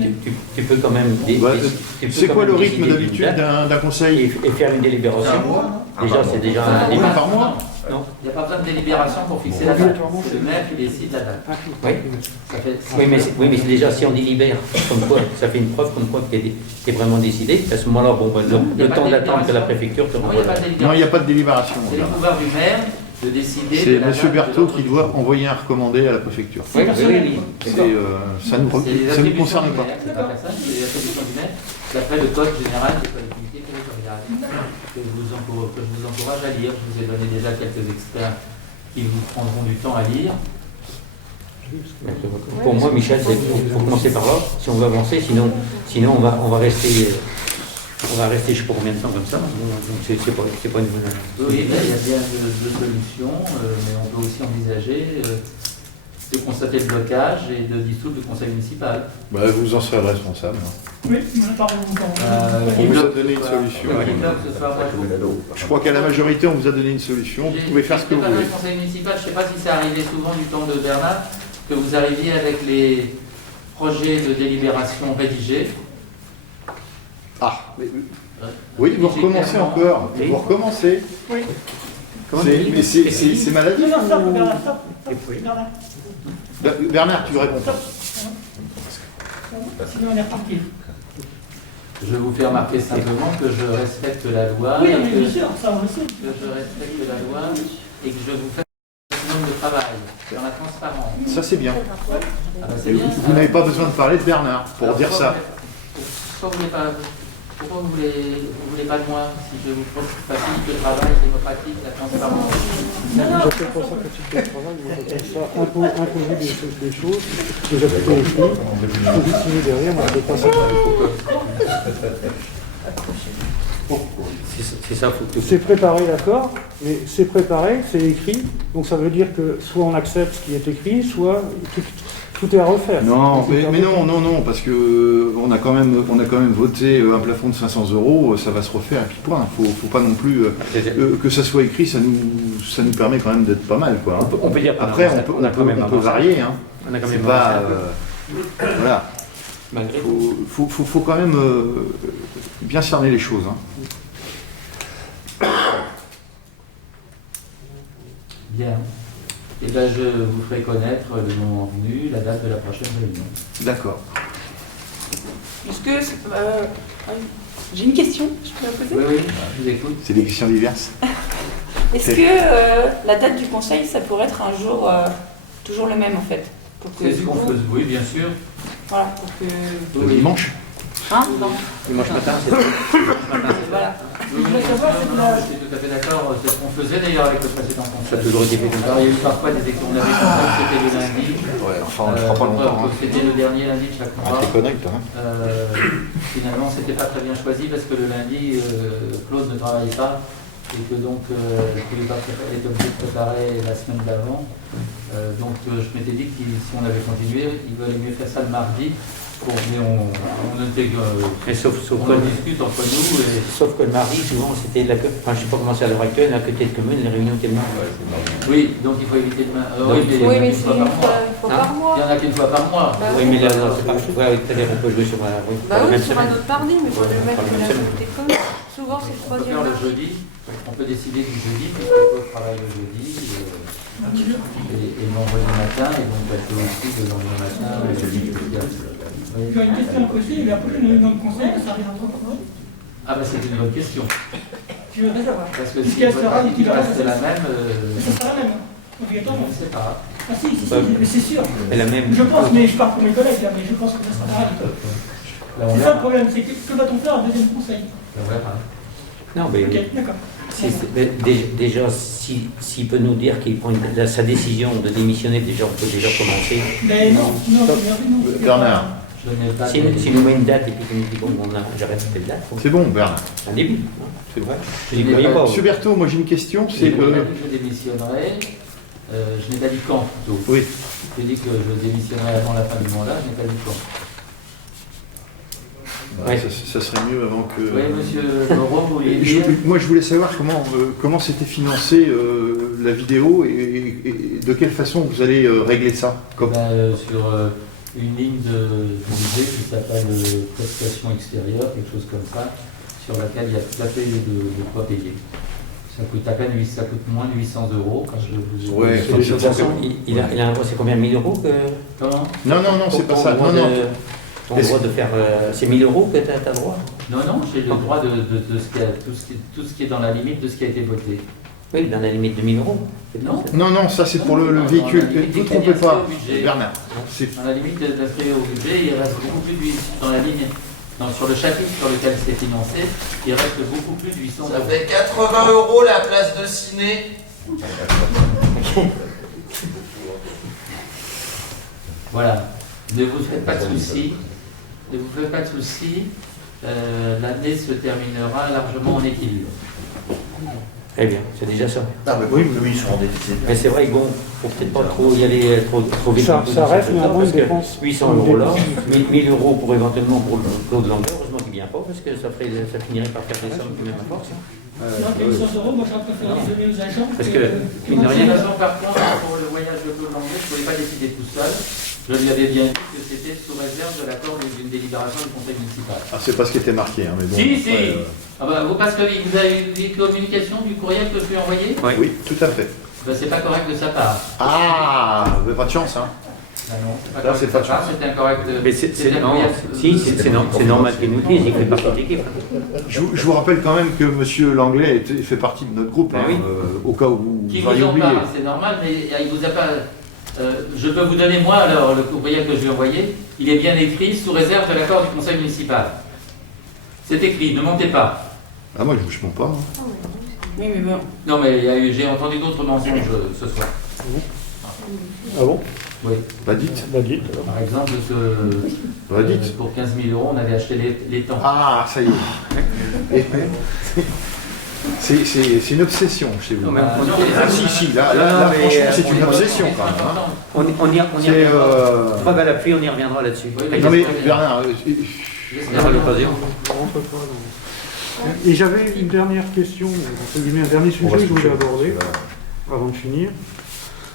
tu peux quand même... C'est quoi le rythme d'habitude d'un conseil? Et faire une délibération. Déjà, c'est déjà un début. Par mois? Non. Il n'y a pas besoin de délibération pour fixer la date. C'est le maire qui décide la date. Oui, mais c'est déjà si on délibère, comme quoi, ça fait une preuve comme quoi qu'il est vraiment décidé. À ce moment-là, le temps d'attendre que la préfecture te renvoie. Non, il n'y a pas de délibération. C'est le pouvoir du maire de décider. C'est M. Berthaud qui doit envoyer un recommandé à la préfecture. Oui. Ça ne nous concerne pas. C'est pas personne, c'est les attributions du maire. D'après le code général des collectivités territoriales, que je vous encourage à lire. Je vous ai donné déjà quelques experts qui vous prendront du temps à lire. Pour moi, Michel, il faut commencer par là, si on veut avancer, sinon on va rester. On va rester je ne sais pas combien de temps comme ça, donc c'est pas une bonne... Oui, il y a bien deux solutions, mais on peut aussi envisager de constater le blocage et de dissoudre le conseil municipal. Bah, vous en serez le responsable. Oui, on a parlé encore. On vous a donné une solution. Ce soir, moi, Je crois qu'à la majorité, on vous a donné une solution. Vous pouvez faire ce que vous voulez. Le conseil municipal, je ne sais pas si c'est arrivé souvent du temps de Bernard, que vous arriviez avec les projets de délibération rédigés. Ah, oui, vous recommencez encore. Vous recommencez. Oui. Mais c'est maladif. Non, stop, Bernard, stop. Bernard. Bernard, tu réponds pas. Sinon, on est reparti. Je vous fais remarquer simplement que je respecte la loi, Oui, et mais que bien sûr, ça on le sait. je respecte la loi et que je vous fais un maximum de travail dans la transparence. Ça, c'est bien. Ah bah, c'est Et bien, vous ça. n'avez pas besoin de parler de Bernard pour Alors, dire ça. Pourquoi vous voulez pas de moi si je vous facilite le travail démocratique, la transparence? J'appelle pas ça petit travail, moi j'appelle ça imposer des choses, déjà tout est écrit, je peux juste signer derrière, moi je ne pas ça. C'est ça, faut que C'est préparé, d'accord, mais c'est préparé, c'est écrit, donc ça veut dire que soit on accepte ce qui est écrit, soit tout est à refaire. Non, mais non, parce que on a quand même voté un plafond de 500 €, ça va se refaire, et puis point. Faut pas non plus que ça soit écrit, ça nous permet quand même d'être pas mal, quoi. Hein. On peut dire après, on peut varier, hein. On a quand C'est même pas, voilà. malgré Faut quand même bien cerner les choses. Hein. Bien. Et bien, je vous ferai connaître le moment venu, la date de la prochaine réunion. D'accord. Est-ce que... j'ai une question, je peux la poser? Oui, je vous écoute. C'est des questions diverses. Est-ce que la date du conseil, ça pourrait être un jour toujours le même en fait pour que, C'est ce du qu'on coup, faisait, oui, bien sûr. voilà, pour que... Le dimanche. Hein? Non. dimanche matin, c'est Voilà. Oui, voulais savoir, c'est non, je suis tout à fait d'accord. C'est ce qu'on faisait d'ailleurs avec le précédent ça a conseil. toujours été fait comme ça. Alors, il y a eu parfois des on avait compris que c'était le lundi. Ouais, enfin, on le fera pas longtemps. Hein. C'était le dernier lundi de chaque mois. T'es connu, toi. Hein. Finalement, c'était pas très bien choisi parce que le lundi, Claude ne travaillait pas et que donc je pouvais pas être obligé de préparer la semaine d'avant. Donc je m'étais dit que si on avait continué, il valait mieux faire ça le mardi. Bon, mais on était, Sauf on que en discute entre nous. Et... Sauf que le mardi, souvent, c'était la... Enfin, je ne sais pas comment c'est à l'heure actuelle, la côté de commune, les réunions tellement. Oui, donc il faut éviter de... Oui, mais c'est une fois par mois. Il n'y en a qu'une fois par mois. Bah Oui, mais là, c'est pas... Ouais, c'est-à-dire qu'on peut jouer sur la... Oui, Bah la oui, même sur un semaine. autre mardi, mais faut le mettre Pas la de même la semaine. côté comme. Souvent, c'est le On peut troisième faire le mardi. jeudi, on peut décider du jeudi, puisqu'on peut travailler le jeudi, et le vendredi matin, et donc elle peut aussi le lendemain matin, le jeudi. Oui. Tu as une question à poser, la prochaine réunion de conseil, ça arrivera trop. Ah bah c'est une bonne question. Tu veux savoir? Parce que Puisque si elle votre sera pratique équivalente, reste la même, Ça sera la même, hein, je obligatoirement. ne sais pas. Ah si, mais c'est sûr. C'est la même. Je pense, mais je parle pour mes collègues là, mais je pense que ça sera pareil. Là, on C'est ça le verra. problème, c'est que va-t-on faire un deuxième conseil? On verra. Non, mais... Ok, d'accord. Déjà, s'il peut nous dire qu'il prend sa décision de démissionner, déjà, on peut déjà commencer. Mais non, Bernard. Je n'ai pas S'il de- nous met une date et puis qu'il nous dit, bon, j'arrête cette date, C'est bon, Bernard. un début. C'est bon. Je dis, n'oubliez pas. Monsieur Berthaud, moi j'ai une question. J'ai C'est pas dit que je démissionnerai, je n'ai pas dit quand plutôt. oui. J'ai dit que je démissionnerai avant la fin du mandat, je n'ai pas dit quand. Ouais, ça serait mieux avant que. Oui, monsieur Moreau, vous vouliez dire Moi, je voulais savoir comment c'était financé la vidéo et de quelle façon vous allez régler ça. sur une ligne de budget qui s'appelle prestation extérieure, quelque chose comme ça, sur laquelle il y a tout à fait de quoi payer. Ça coûte à peine ça coûte moins de 800 €. Quand je vous... Ouais, De toute façon, il a c'est combien 1000 € que... Comment? Non, c'est pas ça. Non, non. Ton droit de faire... c'est 1000 € que tu as droit? Non, j'ai le droit de tout ce qui est dans la limite de ce qui a été voté. Oui, dans la limite de 1000 €. Non. Non, ça c'est pour le véhicule. Ne vous trompez pas, Bernard. C'est Dans la limite d'inscrire au budget, il reste beaucoup plus de 800 dans la ligne. Sur le chapitre sur lequel c'est financé, il reste beaucoup plus de 800 Ça €. fait 80 € la place de ciné. Voilà. Ne vous faites pas de soucis. Ne vous faites pas de soucis. L'année se terminera largement en équilibre. Eh bien, c'est déjà ça. Ah, mais oui, ils sont en déficit. Mais c'est vrai que bon, faut peut-être pas trop y aller trop vite. Ça reste néanmoins parce une que dépense. 800 euros là, 1000 euros pour éventuellement pour Claude Lambert, heureusement qu'il vient pas, parce que ça finirait par faire des sommes quand même à force. Non, que 800 euros, moi j'aurais préféré les donner aux agents. Parce que, mine de De rien, toute façon, par contre, pour le voyage de Claude Lambert, je ne pouvais pas décider tout seul. Je lui avais bien dit que c'était sous réserve de l'accord d'une délibération du conseil municipal. Ah, c'est pas ce qui était marqué, hein, mais bon. Si, après, si. Ah bah, parce que vous avez eu des communications du courriel que je lui ai envoyé. Oui, tout à fait. Ben, c'est pas correct de sa part. Ah, mais pas de chance, hein. Ben non, c'est pas Là, correct c'est de pas sa de part, chance. c'était incorrect. mais c'est normal qu'il nous dise, il fait partie de l'équipe. Je vous rappelle quand même que M. Langlais fait partie de notre groupe, Ben hein, oui. au cas où Qui vous vous auriez en oublié. parle, c'est normal, mais il vous a pas. Je peux vous donner, moi, alors, le courriel que je lui ai envoyé. Il est bien écrit sous réserve de l'accord du conseil municipal. C'est écrit, ne montez pas. Ah, moi, je bouge mon pas. Hein. Oui, mais bon. Non, mais j'ai entendu d'autres mensonges ce soir. Ah bon? Oui. Bah, dites. Bah dites. alors. Par exemple, que Bah, dites. pour 15 000 euros, on avait acheté les temps. Ah, ça y est. Et- c'est une obsession chez vous. Non, mais Ah, on- non, Ah, si, là, Non, mais, franchement, c'est on une est pas- obsession quand même. Hein. on y C'est, reviendra. Trêve à la pluie, on y reviendra là-dessus. Oui, mais Non, mais j'espère bien. Bernard, On aura l'occasion. On rentre pas dans- Et j'avais une dernière question, entre guillemets, un dernier on va sujet que se je voulais coucher. aborder avant de finir.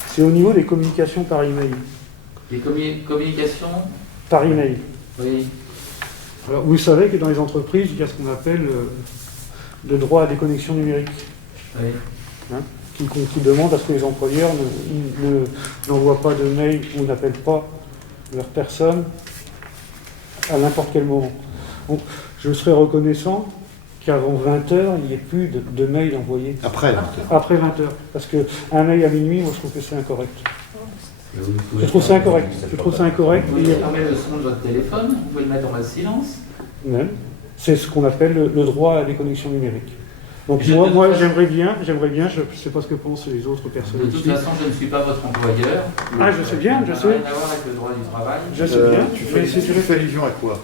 C'est au niveau des communications par email. Les communications, Par email. oui. Alors, vous savez que dans les entreprises, il y a ce qu'on appelle le droit à déconnexion numérique, Oui. qui demande à ce que les employeurs n'envoient pas de mail ou n'appellent pas leur personne à n'importe quel moment. Donc, je serais reconnaissant qu'avant 20h, il n'y ait plus de mails envoyés. Après, Après 20h. Parce qu'un mail à minuit, moi, je trouve que c'est incorrect. Je trouve ça incorrect. Je trouve ça incorrect. Vous pouvez fermer le son de votre téléphone, vous pouvez le mettre en mode silence. Même. C'est ce qu'on appelle le droit à la déconnexion numérique. Donc Je- moi j'aimerais bien, je ne sais pas ce que pensent les autres personnes De toute ici. façon, je ne suis pas votre employeur. Ah, je sais bien, je Ça n'a sais. rien à voir avec le droit du travail. Je sais bien, tu mais fais, c'est tu fais allusion à quoi?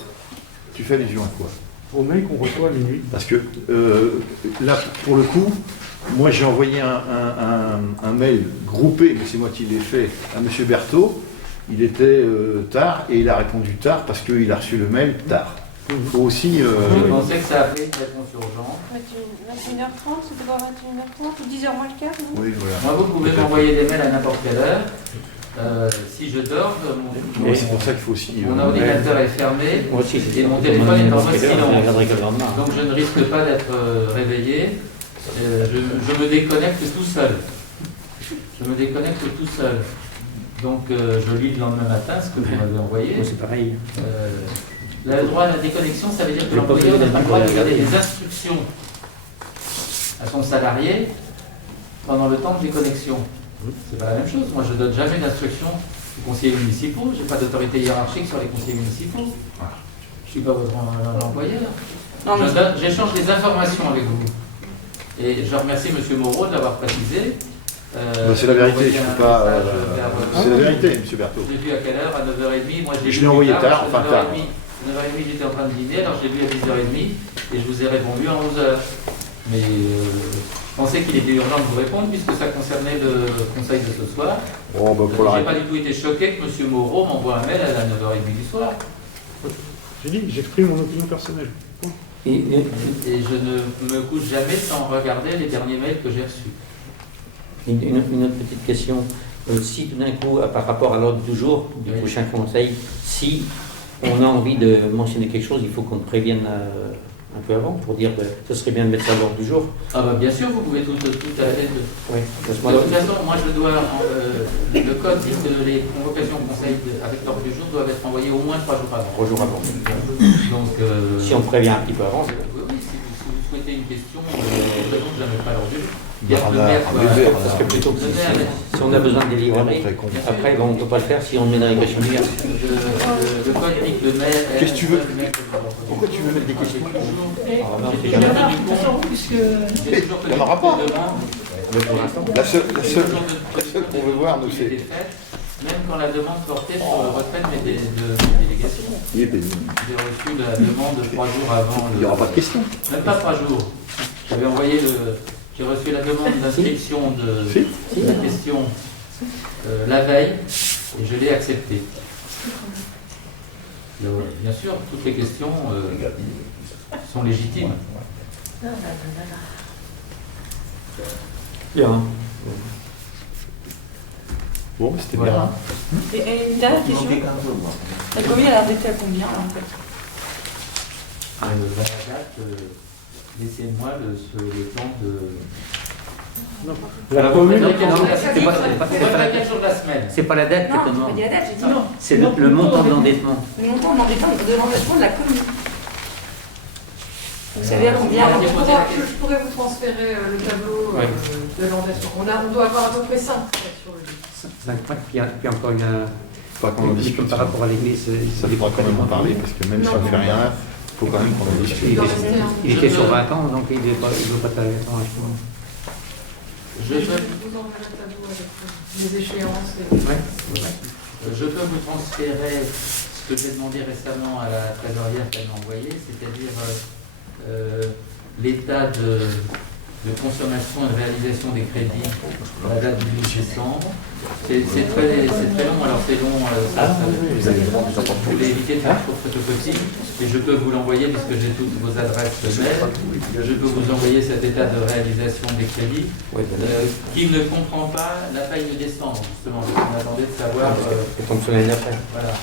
Tu fais allusion à quoi? au mail qu'on reçoit à minuit. Parce que là, pour le coup, moi j'ai envoyé un mail groupé, mais c'est moi qui l'ai fait, à M. Berthaud. Il était tard et il a répondu tard parce qu'il a reçu le mail tard. Il faut aussi. Je pensais que ça appelait une réponse urgente. 21h30, c'était pas 21h30 ou 10h moins le quart, non? Oui, voilà. Moi, vous pouvez m'envoyer des mails à n'importe quelle heure. Si je dors, Oui, c'est pour ça qu'il faut aussi. mon ordinateur est fermé. Moi aussi, c'est Et mon téléphone est en mode silence. On regarderait que le lendemain. Donc je ne risque pas d'être réveillé. Je me déconnecte tout seul. Je me déconnecte tout seul. Donc je lis le lendemain matin ce que vous m'avez envoyé. Moi, c'est pareil. Le droit à la déconnexion, ça veut dire que J'ai pas l'employeur besoin n'a pas le droit de d'être donner regardé. des instructions à son salarié pendant le temps de déconnexion. C'est pas la même chose. Moi, je donne jamais d'instructions aux conseillers municipaux. Je n'ai pas d'autorité hiérarchique sur les conseillers municipaux. Je ne suis pas votre employeur. Non, mais J'échange des informations avec vous. Et je remercie M. Moreau de l'avoir précisé. C'est la vérité, je ne peux pas. C'est la vérité, M. Je Berthaud. l'ai vu à quelle heure? À 9h30. Moi, Je l'ai envoyé tard, enfin tard. 9h30, j'étais en train de dîner, alors je l'ai vu à 10h30 et je vous ai répondu à 11h. Mais je pensais qu'il était urgent de vous répondre puisque ça concernait le conseil de ce soir. Oh, bah, pour Je la n'ai pas du tout été choqué que M. Moreau m'envoie un mail à 9h30 du soir. J'ai dit, j'exprime mon opinion personnelle. Et je ne me couche jamais sans regarder les derniers mails que j'ai reçus. Une autre petite question. Si tout d'un coup, par rapport à l'ordre du jour du Oui. prochain conseil, si on a envie de mentionner quelque chose, il faut qu'on te prévienne un peu avant pour dire que ce serait bien de mettre ça à l'ordre du jour. Ah bah bien sûr, vous pouvez tout à l'aise. Oui. Parce que De toute façon, moi je dois, le code dit que les convocations au conseil avec l'ordre du jour doivent être envoyées au moins 3 jours avant. 3 jours avant. Donc, Si on prévient un petit peu avant, c'est oui, si vous souhaitez une question, de toute façon, je ne la mets pas à l'ordre du jour. parce que plutôt que si on a besoin de délivrer, après bon, on ne peut pas le faire si on le met dans les questions du gars. Le code dit que le maire. Qu'est-ce que tu veux? Pourquoi tu veux mettre des questions? Il y en a, de toute façon, puisque Il n'y en aura pas. Pour l'instant, La seule qu'on veut voir, nous, c'est. Même quand la demande portait sur le retrait de mes délégations. Oui, mais J'ai reçu la demande 3 jours avant. il n'y aura pas de questions. Même pas 3 jours. J'avais envoyé J'ai reçu la demande d'inscription de Si. la question la veille et je l'ai acceptée. Bien sûr, toutes les questions sont légitimes. Bien. Bon, c'était Voilà. bien. Et une dernière question. La commune, elle a arrêté à combien, là, en fait? La date, laissez-moi le temps de... La commune, Non, C'est pas la la date sur la semaine. c'est pas la date qui Non, te j'ai pas demande. dit la date, j'ai dit non. C'est le montant d'endettement. Le montant d'endettement de l'endettement de la commune. Vous savez à combien? Je pourrais vous transférer le tableau Ouais. de l'endettement. On doit avoir à peu près 5 sur le livre. 5 points, puis encore une. Faut qu'on en discute. Par rapport à l'église, Ça faudra quand même en parler, parce que même si on ne fait rien là, il faut quand même qu'on en discute. Il était sur 20 ans, donc il ne doit pas t'arrêter en achetant. Je peux, vous enverrai le tableau avec les échéances. je peux vous transférer ce que j'ai demandé récemment à la trésorière qu'elle m'a envoyé, c'est-à-dire l'état de consommation et de réalisation des crédits à la date du 12 décembre. C'est très long, alors c'est long, je voulais éviter de faire trop de photocopies, et je peux vous l'envoyer puisque j'ai toutes vos adresses mail. Je peux vous envoyer cet état de réalisation des crédits qui ne comprend pas la paye de décembre, justement, parce qu'on attendait de savoir. Voilà.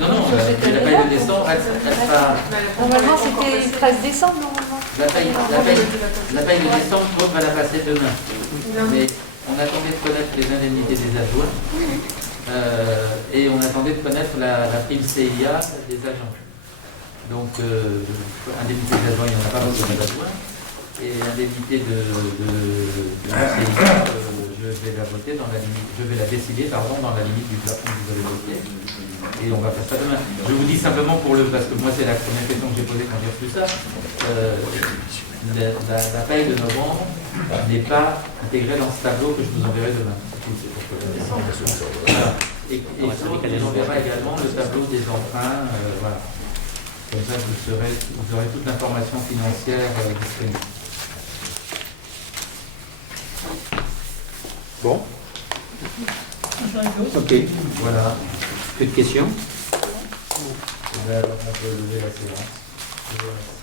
Non, la paye de décembre, elle sera. Normalement, c'était 13 décembre, normalement. La paye de décembre, on va la passer demain. Mais on attendait de connaître les indemnités des adjoints et on attendait de connaître la prime CIA des agents. Donc, indemnité des adjoints, il n'y en a pas beaucoup d'adjoints. Et indemnité de CIA, je vais la voter dans la limite, je vais la décider dans la limite du plafond que vous avez voté. Et on va faire ça demain. Je vous dis simplement parce que moi c'est la première question que j'ai posée quand j'ai reçu ça. La paye de novembre n'est pas intégrée dans ce tableau que je vous enverrai demain. Voilà. Et Claude nous enverra également le tableau des emprunts. Voilà. Comme ça vous aurez toute l'information financière disponible. Bon. Ok. Voilà. Plus de questions? On peut lever la séance. Je vous remercie.